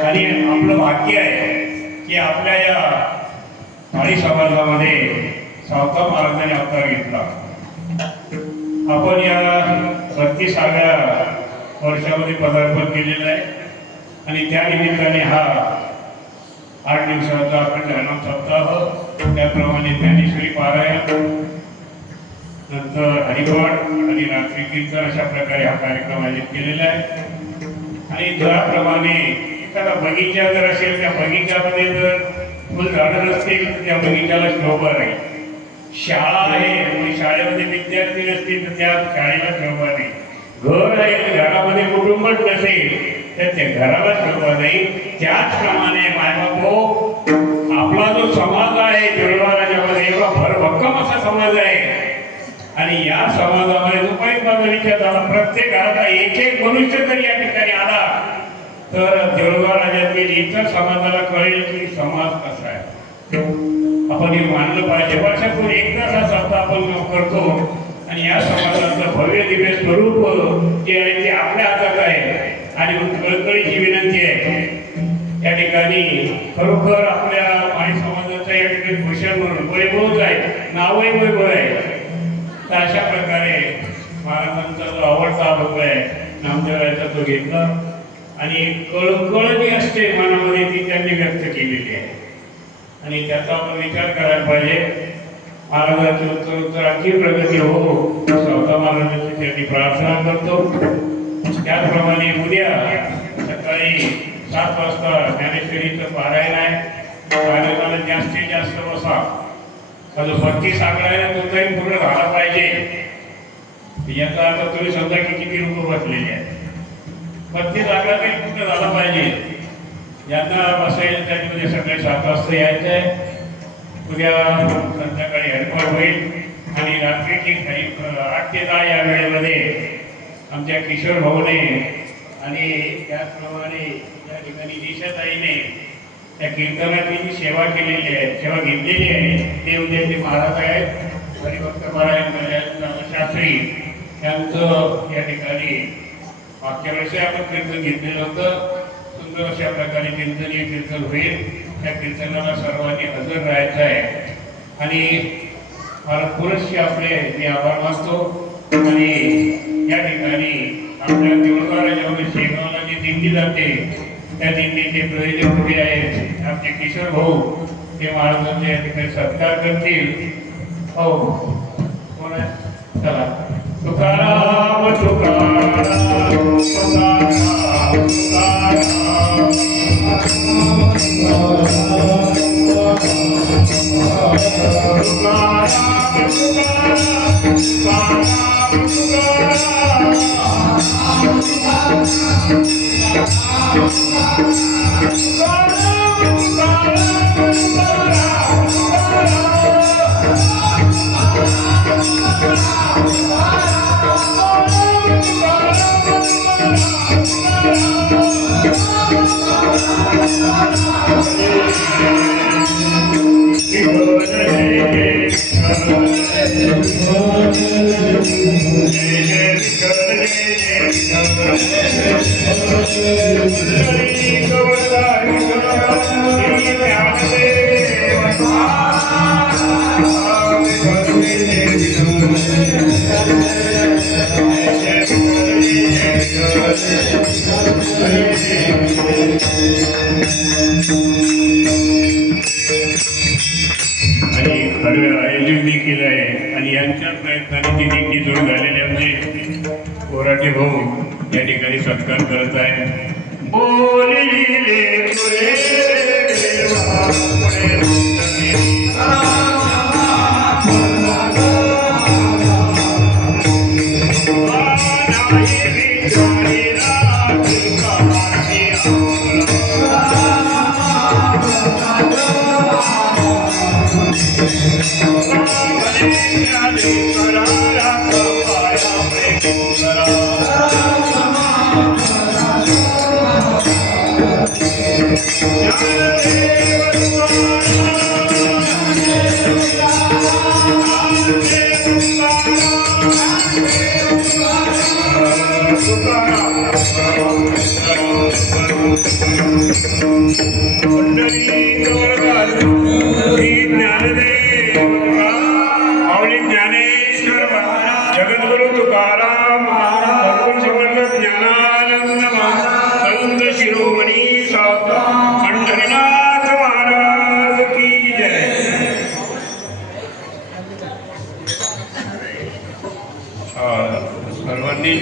आणि आपलं भाग्य आहे की आपल्या या माळी समाजामध्ये सावता महाराजांनी अवतार घेतला. आपण या 36व्या वर्षामध्ये पदार्पण केलेलं आहे आणि त्या निमित्ताने हा 8 दिवसाचा आपण हनुमान सप्ताह, त्याप्रमाणे ज्ञानेश्वरी पारायण, नंतर हरिपाठ आणि रात्री कीर्तन अशा प्रकारे हा कार्यक्रम आयोजित केलेला आहे. आणि त्याप्रमाणे एखादा बगीचा जर असेल त्या बगीच्यामध्ये जर फुलझाडं नसतील तर त्या बगीच्याला शोभा नाही. शाळा आहे शाळेमध्ये विद्यार्थी नसतील तर त्या शाळेला शोभा नाही. घर आहे घरामध्ये कुटुंबच नसेल तर त्या घराला शोभा नाही. त्याचप्रमाणे मायबापो आपला जो समाज आहे जळगाव राज्यामध्ये एवढा भरभक्कम असा समाज आहे आणि या समाजामध्ये जो काही विचार झाला प्रत्येक घराचा एक मनुष्य जर या ठिकाणी आला तर जळगाव राज्यातील इतर समाजाला कळेल की समाज कसा आहे. आपण हे मानलं पाहिजे. वर्षातून एकदाच हा सप्ताह आपण करतो आणि या समाजाचं भव्य दिव्य स्वरूप जे आहे ते आपल्या हातात आहे. आणि कळकळीची विनंती आहे या ठिकाणी खरोखर आपल्या माळी समाजाचा या ठिकाणी भूषण म्हणून वैभवच आहे, नावही वैभव आहे. तर अशा प्रकारे महाराजांचा जो आवडता अनुभव आहे नामदेवाचा तो घेतला आणि कळकळ जी असते मनामध्ये ती त्यांनी व्यक्त केलेली आहे आणि त्याचा आपण विचार करायला पाहिजे. महाराजांची उत्तर आणखी प्रगती हो सावता महाराजांची त्यांनी प्रार्थना करतो. त्याचप्रमाणे उद्या सकाळी 7 वाजता ज्ञानेश्वरीचं पारायण आहे. पारायणाला जास्तीत जास्त बसा. जो 32 आकडा आहे तो तरी पूर्ण झाला पाहिजे. याचा अर्थ तुम्ही समजा की किती लोक बसलेले आहेत. 32 आकडा तरी पूर्ण झाला पाहिजे. ज्यांना बसायला त्याच्यामध्ये सकाळी 7 वाजता यायचं आहे. उद्या संध्याकाळी हरिपाठ होईल आणि रात्रीची 8 ते 10 या वेळेमध्ये आमच्या किशोर भाऊने आणि त्याचप्रमाणे या ठिकाणी दिशाताईने त्या कीर्तनाची जी सेवा केलेली आहे, सेवा घेतलेली आहे ते उद्याचे महाराज आहेत हरिभक्त महाराज शास्त्री यांचं या ठिकाणी मागच्या वर्षी आपण कीर्तन घेतलेलं होतं. सुंदर अशा प्रकारे कीर्तनीय कीर्तन होईल. त्या कीर्तनाला सर्वांनी हजर राहायचं आहे आणि मला पुरेसे आपले मी आभार मानतो. आणि या ठिकाणी आपल्या देऊळगाव राज्यामध्ये शेगावला जी दिंडी जाते त्या दिंडीचे प्रयोजक पुढे आहेत आमचे किशोर भाऊ. ते महाराजांचे या ठिकाणी सत्कार करतील. हो कोण आहे चला. तुकाराम तुकाराम आणि खरं आयोजन देखील आहे आणि यांच्या प्रयत्नाने ती दिंडी सुरू झालेली आमचे कोराटे भाऊ या ठिकाणी सत्कार करत आहे. बोलिले तुरे देवा पुढे जगद्गुरु तुकाराम महाराज समर्थ ज्ञानानंद महाराज संत शिरोमणी पंढरीनाथ महाराज की जय. सर्वांनी